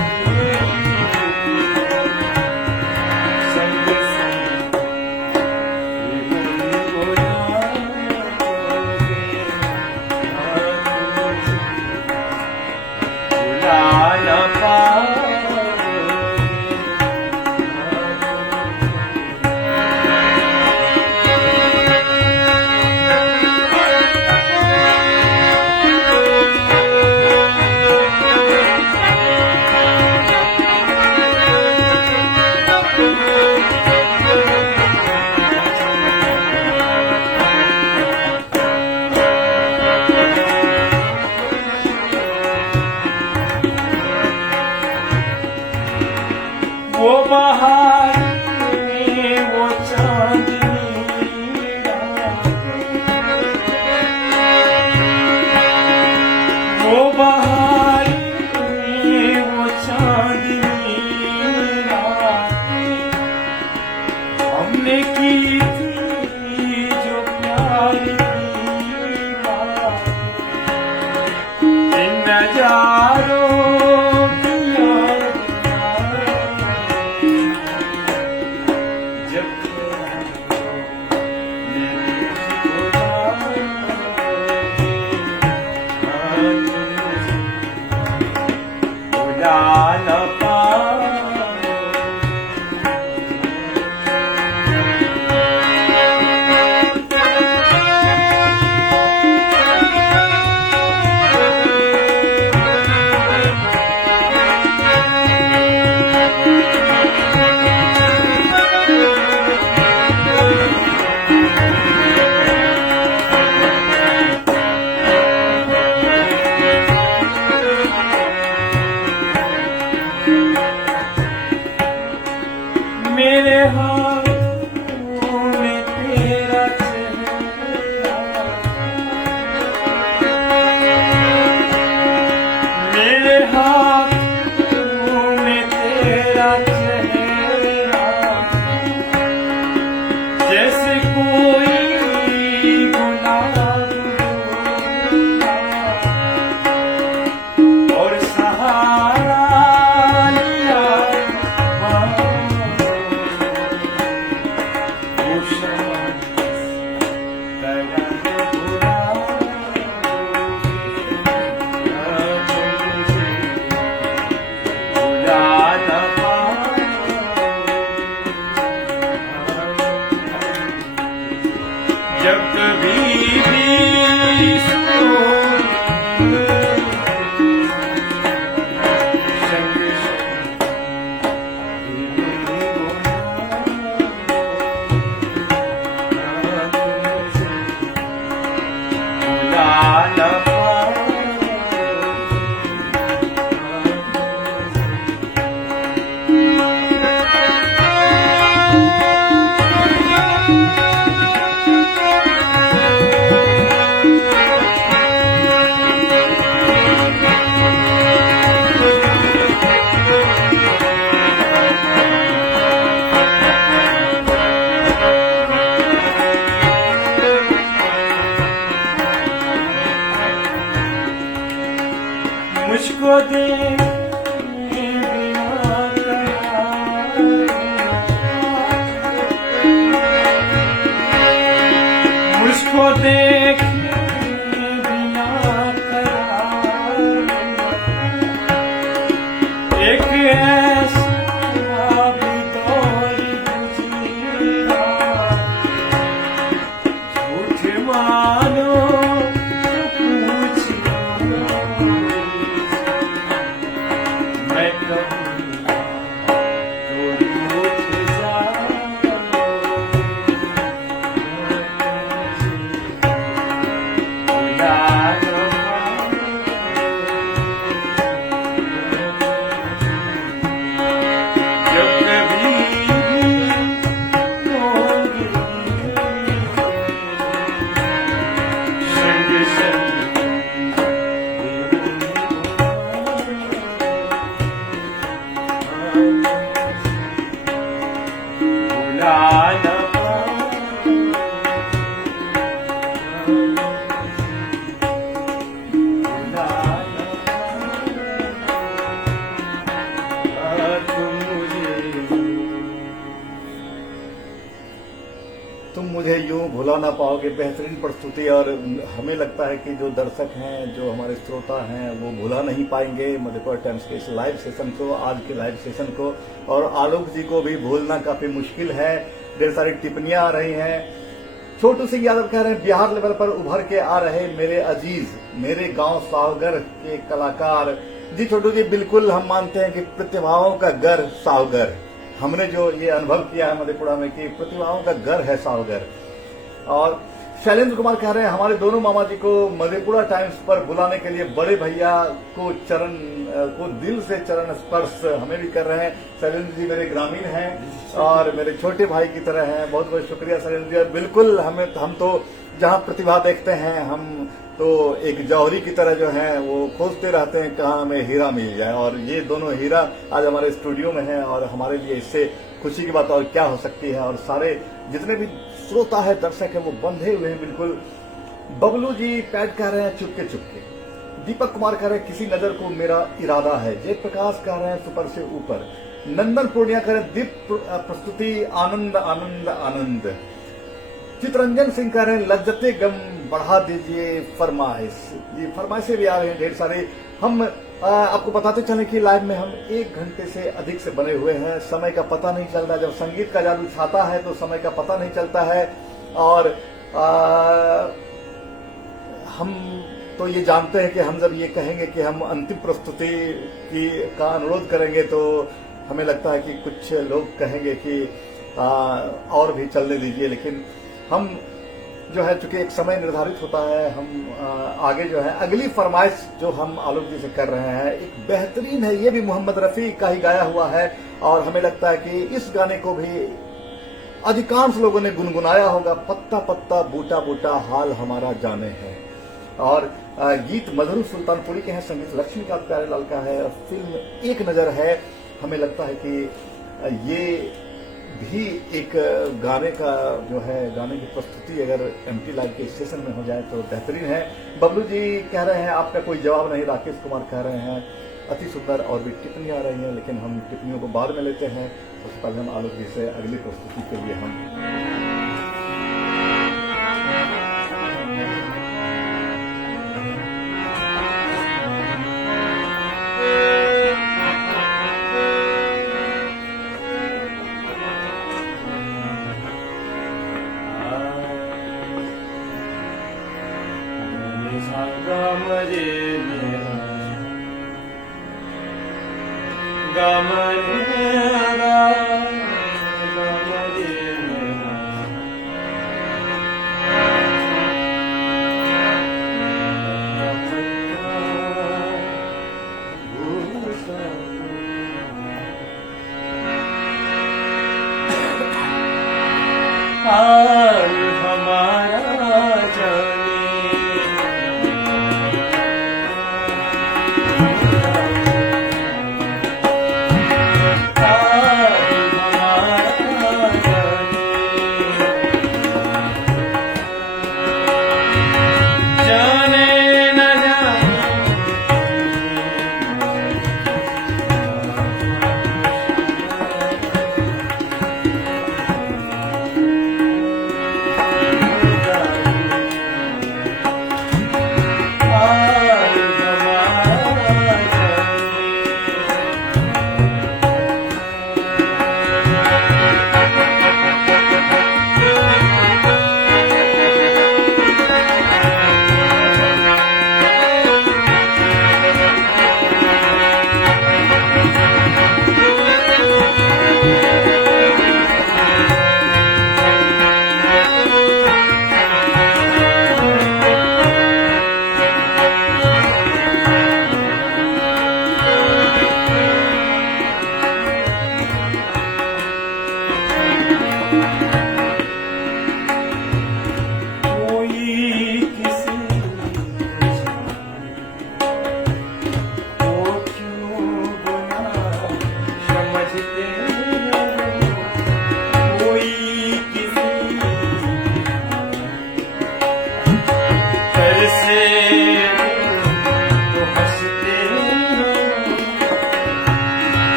संग संग भुला न पाओगे। वो बहार में वो चांदनी रातें, वो बहार में वो चांदनी रातें हमने की थी जो प्यार की बातें, इन नजारों की याद हाथों में तेरा चेहरा, मेरे हाथों में तेरा चेहरा, जैसे कोई गुलाब और सहारा लिया वो शम्स तरह बुला न पाए, जब कभी भी मुझको देख मुझको देख बिना करार, एक ऐसा भी दौर गुज़रा, झूठ मानो तो पूछो, मैं कहूँगा तो रूठ जाओ, भुला न पाओ, जब कभी भी होगी संग संग भुला न पाओ, भुला न पाओ, तुम मुझे यूं भुला ना पाओगे। बेहतरीन प्रस्तुति, और हमें लगता है कि जो दर्शक हैं, जो हमारे श्रोता हैं, वो भुला नहीं पाएंगे मधुकर टाइम्स के इस लाइव सेशन को, आज के लाइव सेशन को। और आलोक जी को भी भूलना काफी मुश्किल है। ढेर सारी टिप्पणियां आ रही हैं। छोटू सिंह यादव कह रहे हैं, बिहार लेवल पर उभर के आ रहे मेरे अजीज, मेरे गांव सावगर के कलाकार। जी छोटू जी, बिल्कुल हम मानते हैं कि प्रतिभाओं का घर सावगर। हमने जो ये अनुभव किया है मधेपुरा में कि प्रतिभाओं का घर है सावगर। और शैलेंद्र कुमार कह रहे हैं, हमारे दोनों मामा जी को मधेपुरा टाइम्स पर बुलाने के लिए बड़े भैया को दिल से चरण स्पर्श हमें भी कर रहे हैं। शैलेंद्र जी मेरे ग्रामीण हैं और मेरे छोटे भाई की तरह हैं। बहुत बहुत शुक्रिया शैलेंद्र जी। बिल्कुल हम तो जहां प्रतिभा देखते हैं, हम तो एक जौहरी की तरह जो है वो खोजते रहते हैं कहाँ हमें हीरा मिल जाए। और ये दोनों हीरा आज हमारे स्टूडियो में हैं और हमारे लिए इससे खुशी की बात और क्या हो सकती है। और सारे जितने भी श्रोता है, दर्शक है, वो बंधे हुए हैं बिल्कुल। बबलू जी पैड कह रहे हैं चुपके चुपके। दीपक कुमार कह रहे हैं किसी नजर को मेरा इरादा है। जयप्रकाश कह रहे हैं सुपर से ऊपर। नंदन पूर्णिया कह रहे हैं दीप प्रस्तुति आनंद आनंद आनंद। चितरंजन सिंह कह रहे हैं लज्जते गम बढ़ा दीजिए फरमाइश। ये फरमाइशें भी आ रही हैं ढेर सारी। हम आपको बताते चलें कि लाइव में हम 1 घंटे से अधिक से बने हुए हैं। समय का पता नहीं चलता। जब संगीत का जादू छाता है तो समय का पता नहीं चलता है। और हम तो ये जानते हैं कि हम जब ये कहेंगे कि हम अंतिम प्रस्तुति का अनुरोध करेंगे तो हमें लगता है कि कुछ लोग कहेंगे कि और भी चलने दीजिए। लेकिन हम जो है चूंकि एक समय निर्धारित होता है, हम आगे जो है अगली फरमाइश जो हम आलोक जी से कर रहे हैं एक बेहतरीन है। ये भी मोहम्मद रफी का ही गाया हुआ है और हमें लगता है कि इस गाने को भी अधिकांश लोगों ने गुनगुनाया होगा, पत्ता पत्ता बूटा बूटा हाल हमारा जाने है। और गीत मधुर सुल्तानपुरी के हैं, संगीत लक्ष्मीकांत प्यारेलाल का है, फिल्म एक नजर है। हमें लगता है कि ये भी एक गाने का जो है, गाने की प्रस्तुति अगर एमटी लाइव के स्टेशन में हो जाए तो बेहतरीन है। बबलू जी कह रहे हैं आपका कोई जवाब नहीं, राकेश कुमार कह रहे हैं अति सुंदर, और भी टिप्पणी आ रही है, लेकिन हम टिप्पणियों को बाद में लेते हैं। सबसे पहले हम आलोक जी से अगली प्रस्तुति के लिए हम हाल हमारा जाने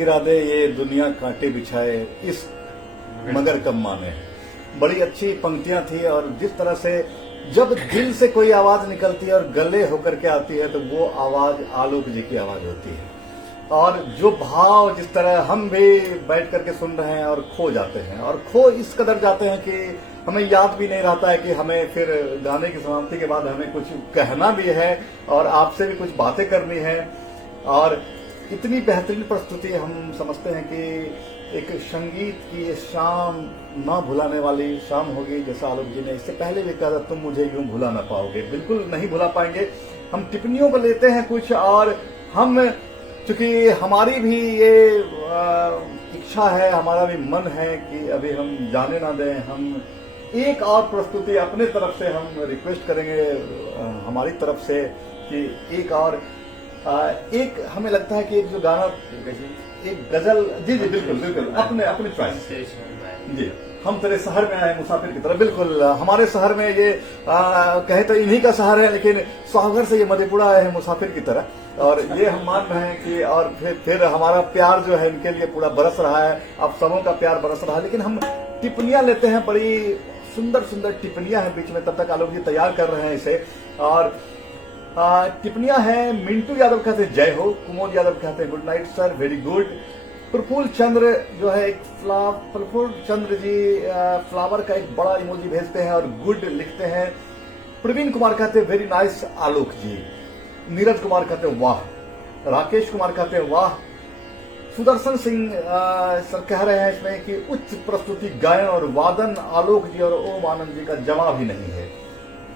गिरा दे ये दुनिया कांटे बिछाए, इस मगर कब माने। बड़ी अच्छी पंक्तियां थी और जिस तरह से जब दिल से कोई आवाज निकलती है और गले होकर के आती है तो वो आवाज आलोक जी की आवाज होती है। और जो भाव जिस तरह हम भी बैठ करके सुन रहे हैं और खो जाते हैं, और खो इस कदर जाते हैं कि हमें याद भी नहीं रहता है कि हमें फिर गाने की समाप्ति के बाद हमें कुछ कहना भी है और आपसे भी कुछ बातें करनी है। और इतनी बेहतरीन प्रस्तुति हम समझते हैं कि एक संगीत की ये शाम ना भुलाने वाली शाम होगी। जैसा आलोक जी ने इससे पहले भी कहा था, तुम मुझे यूं भुला ना पाओगे, बिल्कुल नहीं भुला पाएंगे। हम टिप्पणियों पर लेते हैं कुछ, और हम चूंकि हमारी भी ये इच्छा है, हमारा भी मन है कि अभी हम जाने ना दें, हम एक और प्रस्तुति अपने तरफ से हम रिक्वेस्ट करेंगे हमारी तरफ से कि एक और एक हमें लगता है कि एक जो गाना, एक गजल, जी जी बिल्कुल बिल्कुल, अपने अपनी चॉइस जी। हम तेरे शहर में आए मुसाफिर की तरह, बिल्कुल हमारे शहर में ये कहे तो इन्हीं का शहर है, लेकिन सागर से ये मधेपुरा आए हैं मुसाफिर की तरह। और ये हम मान रहे हैं कि और फिर हमारा प्यार जो है इनके लिए पूरा बरस रहा है, आप सबों का प्यार बरस रहा है। लेकिन हम टिप्पणियां लेते हैं, बड़ी सुंदर सुंदर टिप्पणियां हैं बीच में, तब तक आलोक जी तैयार कर रहे हैं इसे। और टिप्पणियां हैं, मिंटू यादव कहते हैं जय हो, कुमोद यादव कहते हैं good night sir, very good. Prafulla Chandra जो है एक प्रफुल्ल चंद्र जी फ्लावर का एक बड़ा इमोजी भेजते हैं और गुड लिखते हैं। प्रवीण कुमार कहते हैं वेरी नाइस आलोक जी। नीरज कुमार कहते हैं वाह। राकेश कुमार कहते हैं वाह। सुदर्शन सिंह सर कह रहे हैं इसमें कि उच्च प्रस्तुति, गायन और वादन आलोक जी और ओम आनंद जी का जवाब ही नहीं है।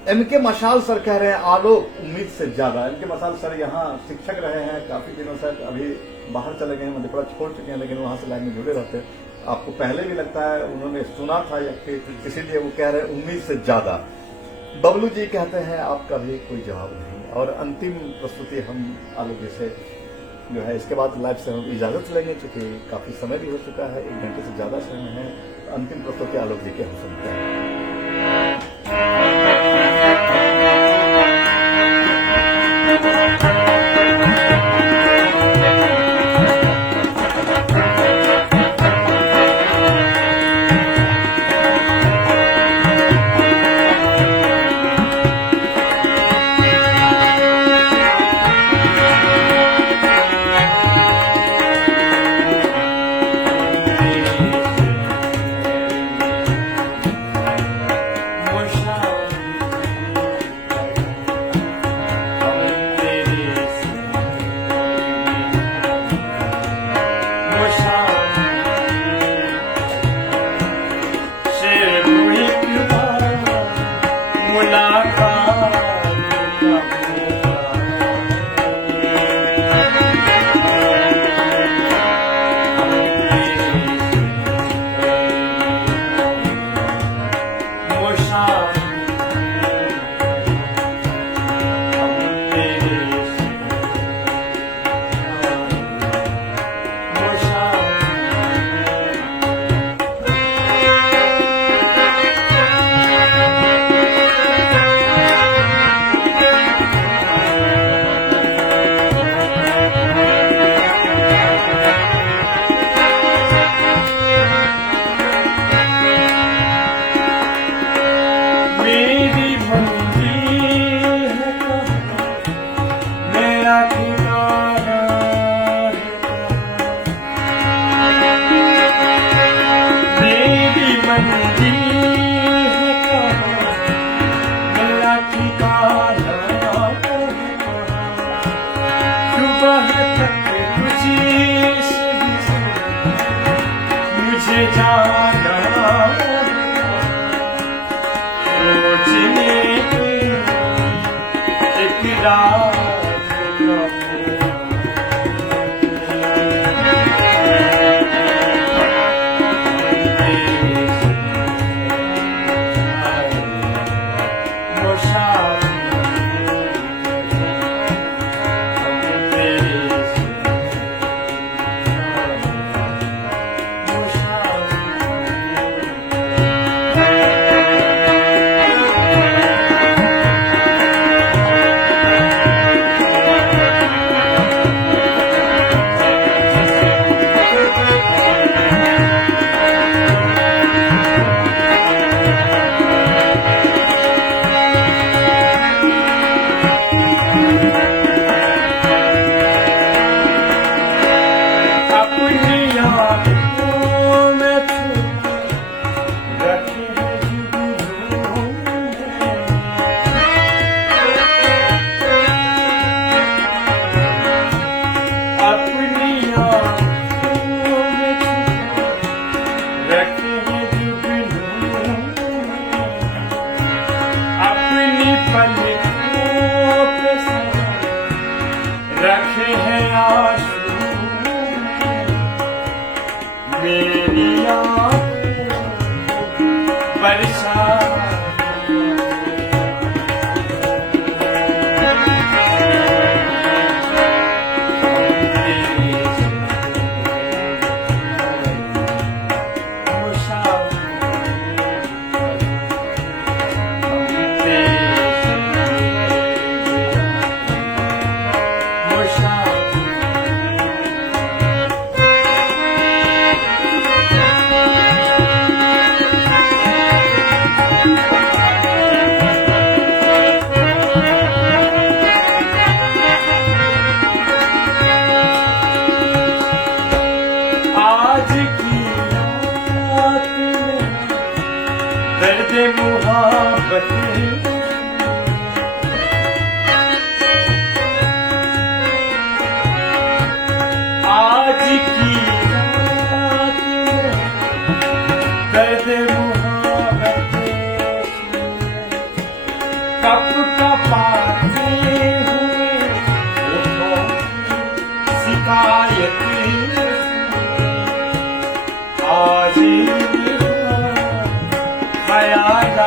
एमके मशाल सर कह रहे हैं आलोक उम्मीद से ज्यादा। एमके मशाल सर यहाँ शिक्षक रहे हैं काफी दिनों से, अभी बाहर चले गए हैं, मधेपुरा छोड़ चुके हैं, लेकिन वहां से लाइन में जुड़े रहते हैं। आपको पहले भी लगता है उन्होंने सुना था या फिर इसीलिए वो कह रहे हैं उम्मीद से ज्यादा। बबलू जी कहते हैं आपका भी कोई जवाब नहीं। और अंतिम प्रस्तुति हम आलोक जी से जो है, इसके बाद लाइव से हम इजाजत लेंगे क्योंकि काफी समय भी हो चुका है, 1 घंटे से ज्यादा समय है। अंतिम प्रस्तुति आलोक जी के हम सुनते हैं। मोहब्बत आज की रात दर्द मोहब्बत कप कपाते हुए उठो शिकायत आज ख्यालात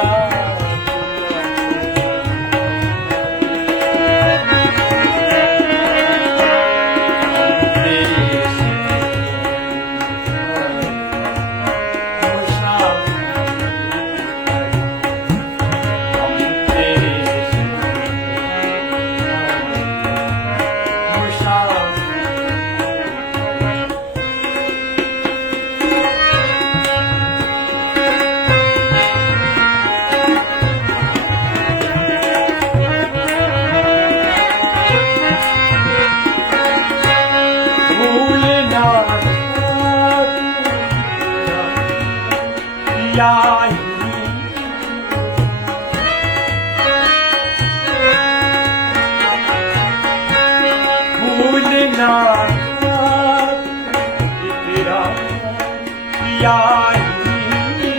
भूलना तेरा यारी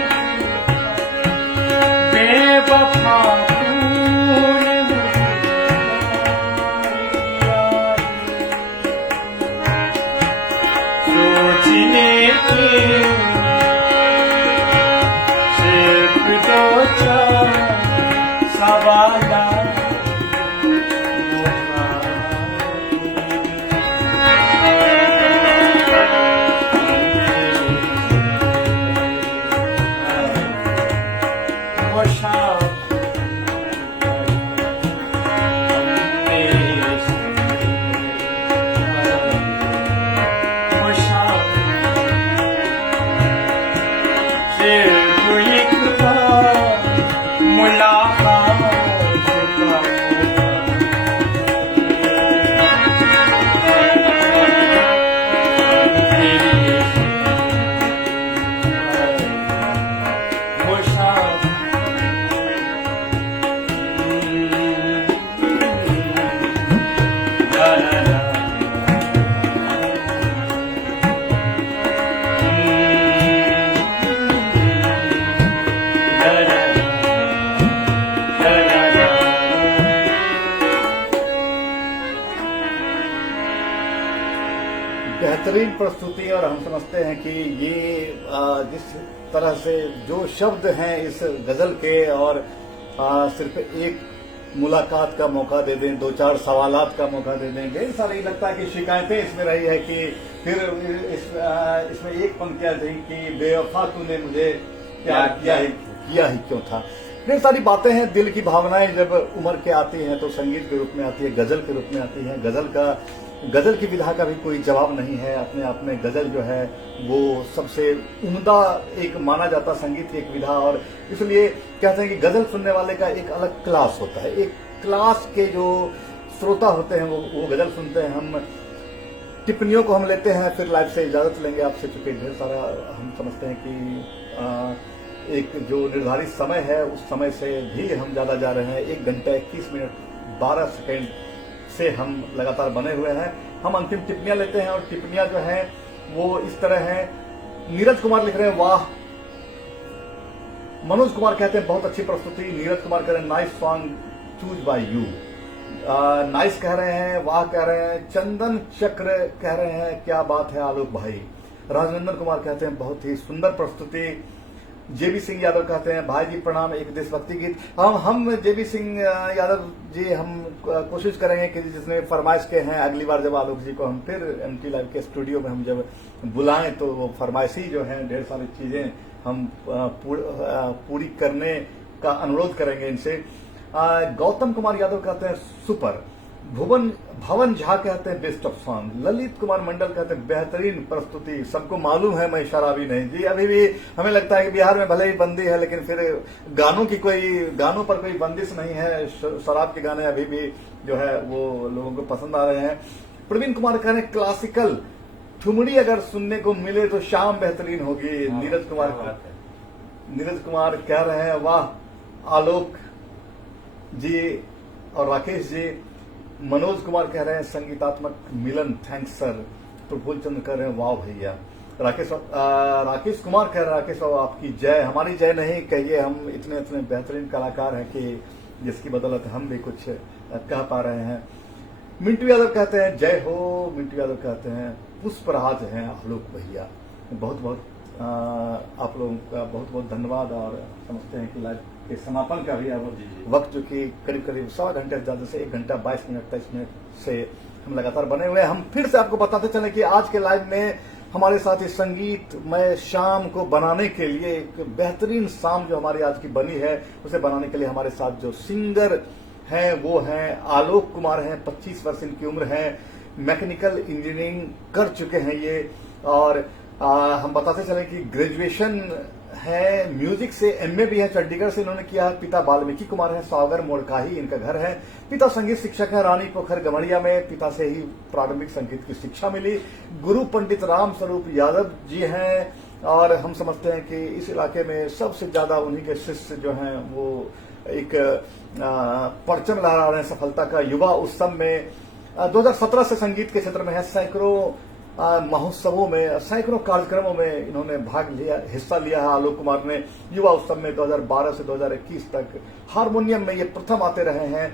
बेवफा तूने सोचने के दो चार सवालात बेहतरीन प्रस्तुति। और हम समझते हैं कि ये जिस तरह से जो शब्द हैं इस गजल के, और सिर्फ एक मुलाकात का मौका दे दें, दो चार सवालात का मौका दे देंगे, सारी लगता है कि शिकायतें इसमें रही है कि फिर इसमें एक पंक्तियां थी कि बेवफा तूने मुझे क्या किया ही क्यों था। ये सारी बातें हैं, दिल की भावनाएं जब उमर के आती हैं तो संगीत के रूप में आती है, गजल के रूप में आती है। गजल की विधा का भी कोई जवाब नहीं है। अपने आप में गजल जो है वो सबसे उम्दा एक माना जाता संगीत की एक विधा, और इसलिए कहते हैं कि गजल सुनने वाले का एक अलग क्लास होता है। एक क्लास के जो श्रोता होते हैं वो गजल सुनते हैं। हम टिप्पणियों को हम लेते हैं, फिर लाइव से इजाजत लेंगे आपसे, चूंकि ढेर सारा हम समझते हैं कि एक जो निर्धारित समय है उस समय से भी हम ज्यादा जा रहे हैं। 1 घंटा 21 मिनट 12 सेकेंड से हम लगातार बने हुए हैं। हम अंतिम टिप्पणियां लेते हैं, और टिप्पणियां जो हैं वो इस तरह हैं। नीरज कुमार लिख रहे हैं वाह। मनोज कुमार कहते हैं बहुत अच्छी प्रस्तुति। नीरज कुमार कह रहे हैं nice song choose by you. Nice कह रहे हैं, वाह कह रहे हैं। चंदन चक्र कह रहे हैं क्या बात है आलोक भाई। राजविंदर कुमार कहते हैं बहुत ही सुंदर प्रस्तुति। जेबी सिंह यादव कहते हैं भाई जी प्रणाम, एक देशभक्ति गीत। हम जेबी सिंह यादव जी हम कोशिश करेंगे कि जिसने फरमाइश के हैं, अगली बार जब आलोक जी को हम फिर एमटी लाइव के स्टूडियो में हम जब बुलाएं तो वो फरमाइशी जो है ढेर सारी चीजें हम पूरी करने का अनुरोध करेंगे इनसे। गौतम कुमार यादव कहते हैं सुपर। भवन झा कहते हैं best of song. Lalit Kumar Mandal कहते हैं बेहतरीन प्रस्तुति। सबको मालूम है मैं शराबी नहीं। जी अभी भी हमें लगता है कि बिहार में भले ही बंदी है, लेकिन फिर गानों पर कोई बंदिश नहीं है। शराब के गाने अभी भी जो है वो लोगों को पसंद आ रहे हैं। प्रवीण कुमार कह रहे हैं क्लासिकल ठुमड़ी अगर सुनने को मिले तो शाम बेहतरीन होगी। नीरज कुमार कह रहे हैं वाह आलोक जी और राकेश जी। मनोज कुमार कह रहे हैं संगीतात्मक मिलन, थैंक्स सर। प्रफुल्ल चंद्र कह रहे हैं वाह भैया। राकेश कुमार कह रहे हैं राकेश बाबू आपकी जय, हमारी जय नहीं कहिए, हम इतने इतने बेहतरीन कलाकार हैं कि जिसकी बदौलत हम भी कुछ कह पा रहे हैं। मिंटू यादव कहते हैं जय हो। मिंटू यादव कहते हैं पुष्पराज हैं आलोक भैया। बहुत बहुत आप लोगों का बहुत बहुत धन्यवाद। और समझते हैं कि लाइव के समापन का भी अब वक्त जो कि करीब करीब 1.25 घंटे ज्यादा से 1 घंटा 22 मिनट 23 मिनट से हम लगातार बने हुए हैं। हम फिर से आपको बताते चले कि आज के लाइव में हमारे साथ इस संगीतमय शाम को बनाने के लिए, एक बेहतरीन शाम जो हमारी आज की बनी है उसे बनाने के लिए हमारे साथ जो सिंगर हैं वो हैं आलोक कुमार हैं। 25 वर्ष इनकी उम्र है, मैकेनिकल इंजीनियरिंग कर चुके हैं ये। और हम बताते चले कि ग्रेजुएशन है म्यूजिक से, एमए भी है चंडीगढ़ से इन्होंने किया है। पिता वाल्मीकि कुमार है, सागर मोड़काही इनका घर है। पिता संगीत शिक्षक है रानी पोखर गमड़िया में, पिता से ही प्रारंभिक संगीत की शिक्षा मिली। गुरु पंडित राम स्वरूप यादव जी हैं और हम समझते हैं कि इस इलाके में सबसे ज्यादा उन्हीं के शिष्य जो हैं वो एक परचम लहरा रहे हैं सफलता का युवा उत्सव में। 2017 से संगीत के क्षेत्र में है, सैकड़ों महोत्सवों में, सैकड़ों कार्यक्रमों में इन्होंने हिस्सा लिया है। आलोक कुमार ने युवा उत्सव में 2012 से 2021 तक हारमोनियम में ये प्रथम आते रहे हैं।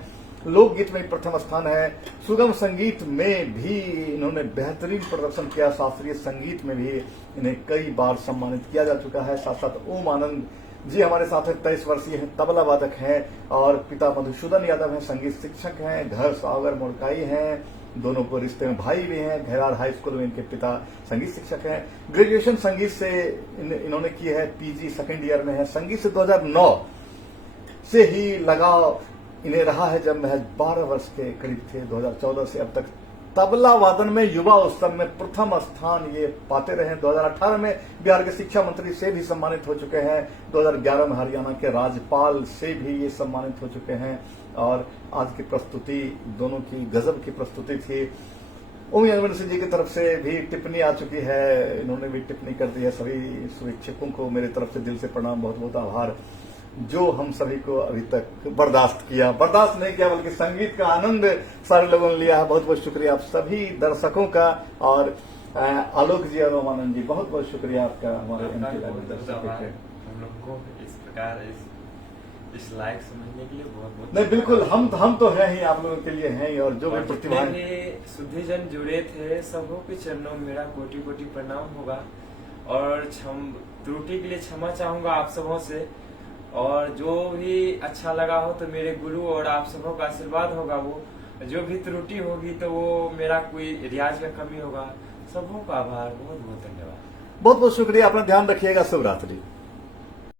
लोकगीत में प्रथम स्थान है। सुगम संगीत में भी इन्होंने बेहतरीन प्रदर्शन किया। शास्त्रीय संगीत में भी इन्हें कई बार सम्मानित किया जा चुका है। साथ साथ ओम आनंद जी हमारे साथ है, 23 वर्षीय हैं, तबला वादक हैं और पिता मधुसूदन यादव हैं, संगीत शिक्षक हैं, घर सागर मोड़काई हैं, दोनों को रिश्ते में भाई भी हैं। घैरार हाई स्कूल में इनके पिता संगीत शिक्षक हैं। ग्रेजुएशन संगीत से इन्होंने की है, पीजी सेकेंड ईयर में है। संगीत से 2009 से ही लगाव इन्हें रहा है, जब महज 12 वर्ष के करीब थे। 2014 से अब तक तबला वादन में युवा उत्सव में प्रथम स्थान ये पाते रहे। 2018 में बिहार के शिक्षा मंत्री से भी सम्मानित हो चुके हैं। 2011 में हरियाणा के राज्यपाल से भी ये सम्मानित हो चुके हैं। और आज की प्रस्तुति दोनों की गजब की प्रस्तुति थी। ओम यूनिवर्सिटी जी की तरफ से भी टिप्पणी आ चुकी है, इन्होंने भी टिप्पणी कर दी है। सभी शुभेच्छकों को मेरे तरफ से दिल से प्रणाम, बहुत बहुत आभार जो हम सभी को अभी तक बर्दाश्त नहीं किया बल्कि संगीत का आनंद सारे लोगों ने लिया है। बहुत बहुत शुक्रिया आप सभी दर्शकों का। और आलोक जी और ओमानंद जी बहुत बहुत शुक्रिया आपका हमारे दर्शकों के। हम लोग को इस प्रकार इस लायक समझने के लिए बहुत बहुत नहीं, बिल्कुल हम तो हैं ही, आप लोगों के लिए हैं ही। और जो भी प्रतिभा शुद्धिजन जुड़े थे सबों के चरणों में मेरा कोटि कोटि प्रणाम होगा। और त्रुटि के लिए क्षमा चाहूंगा आप सबों से। और जो भी अच्छा लगा हो तो मेरे गुरु और आप सबों का आशीर्वाद होगा। वो जो भी त्रुटि होगी तो वो मेरा कोई रियाज का कमी होगा। सबों का आभार, बहुत बहुत धन्यवाद। बहुत बहुत शुक्रिया। अपना ध्यान रखिएगा। शुभ रात्रि।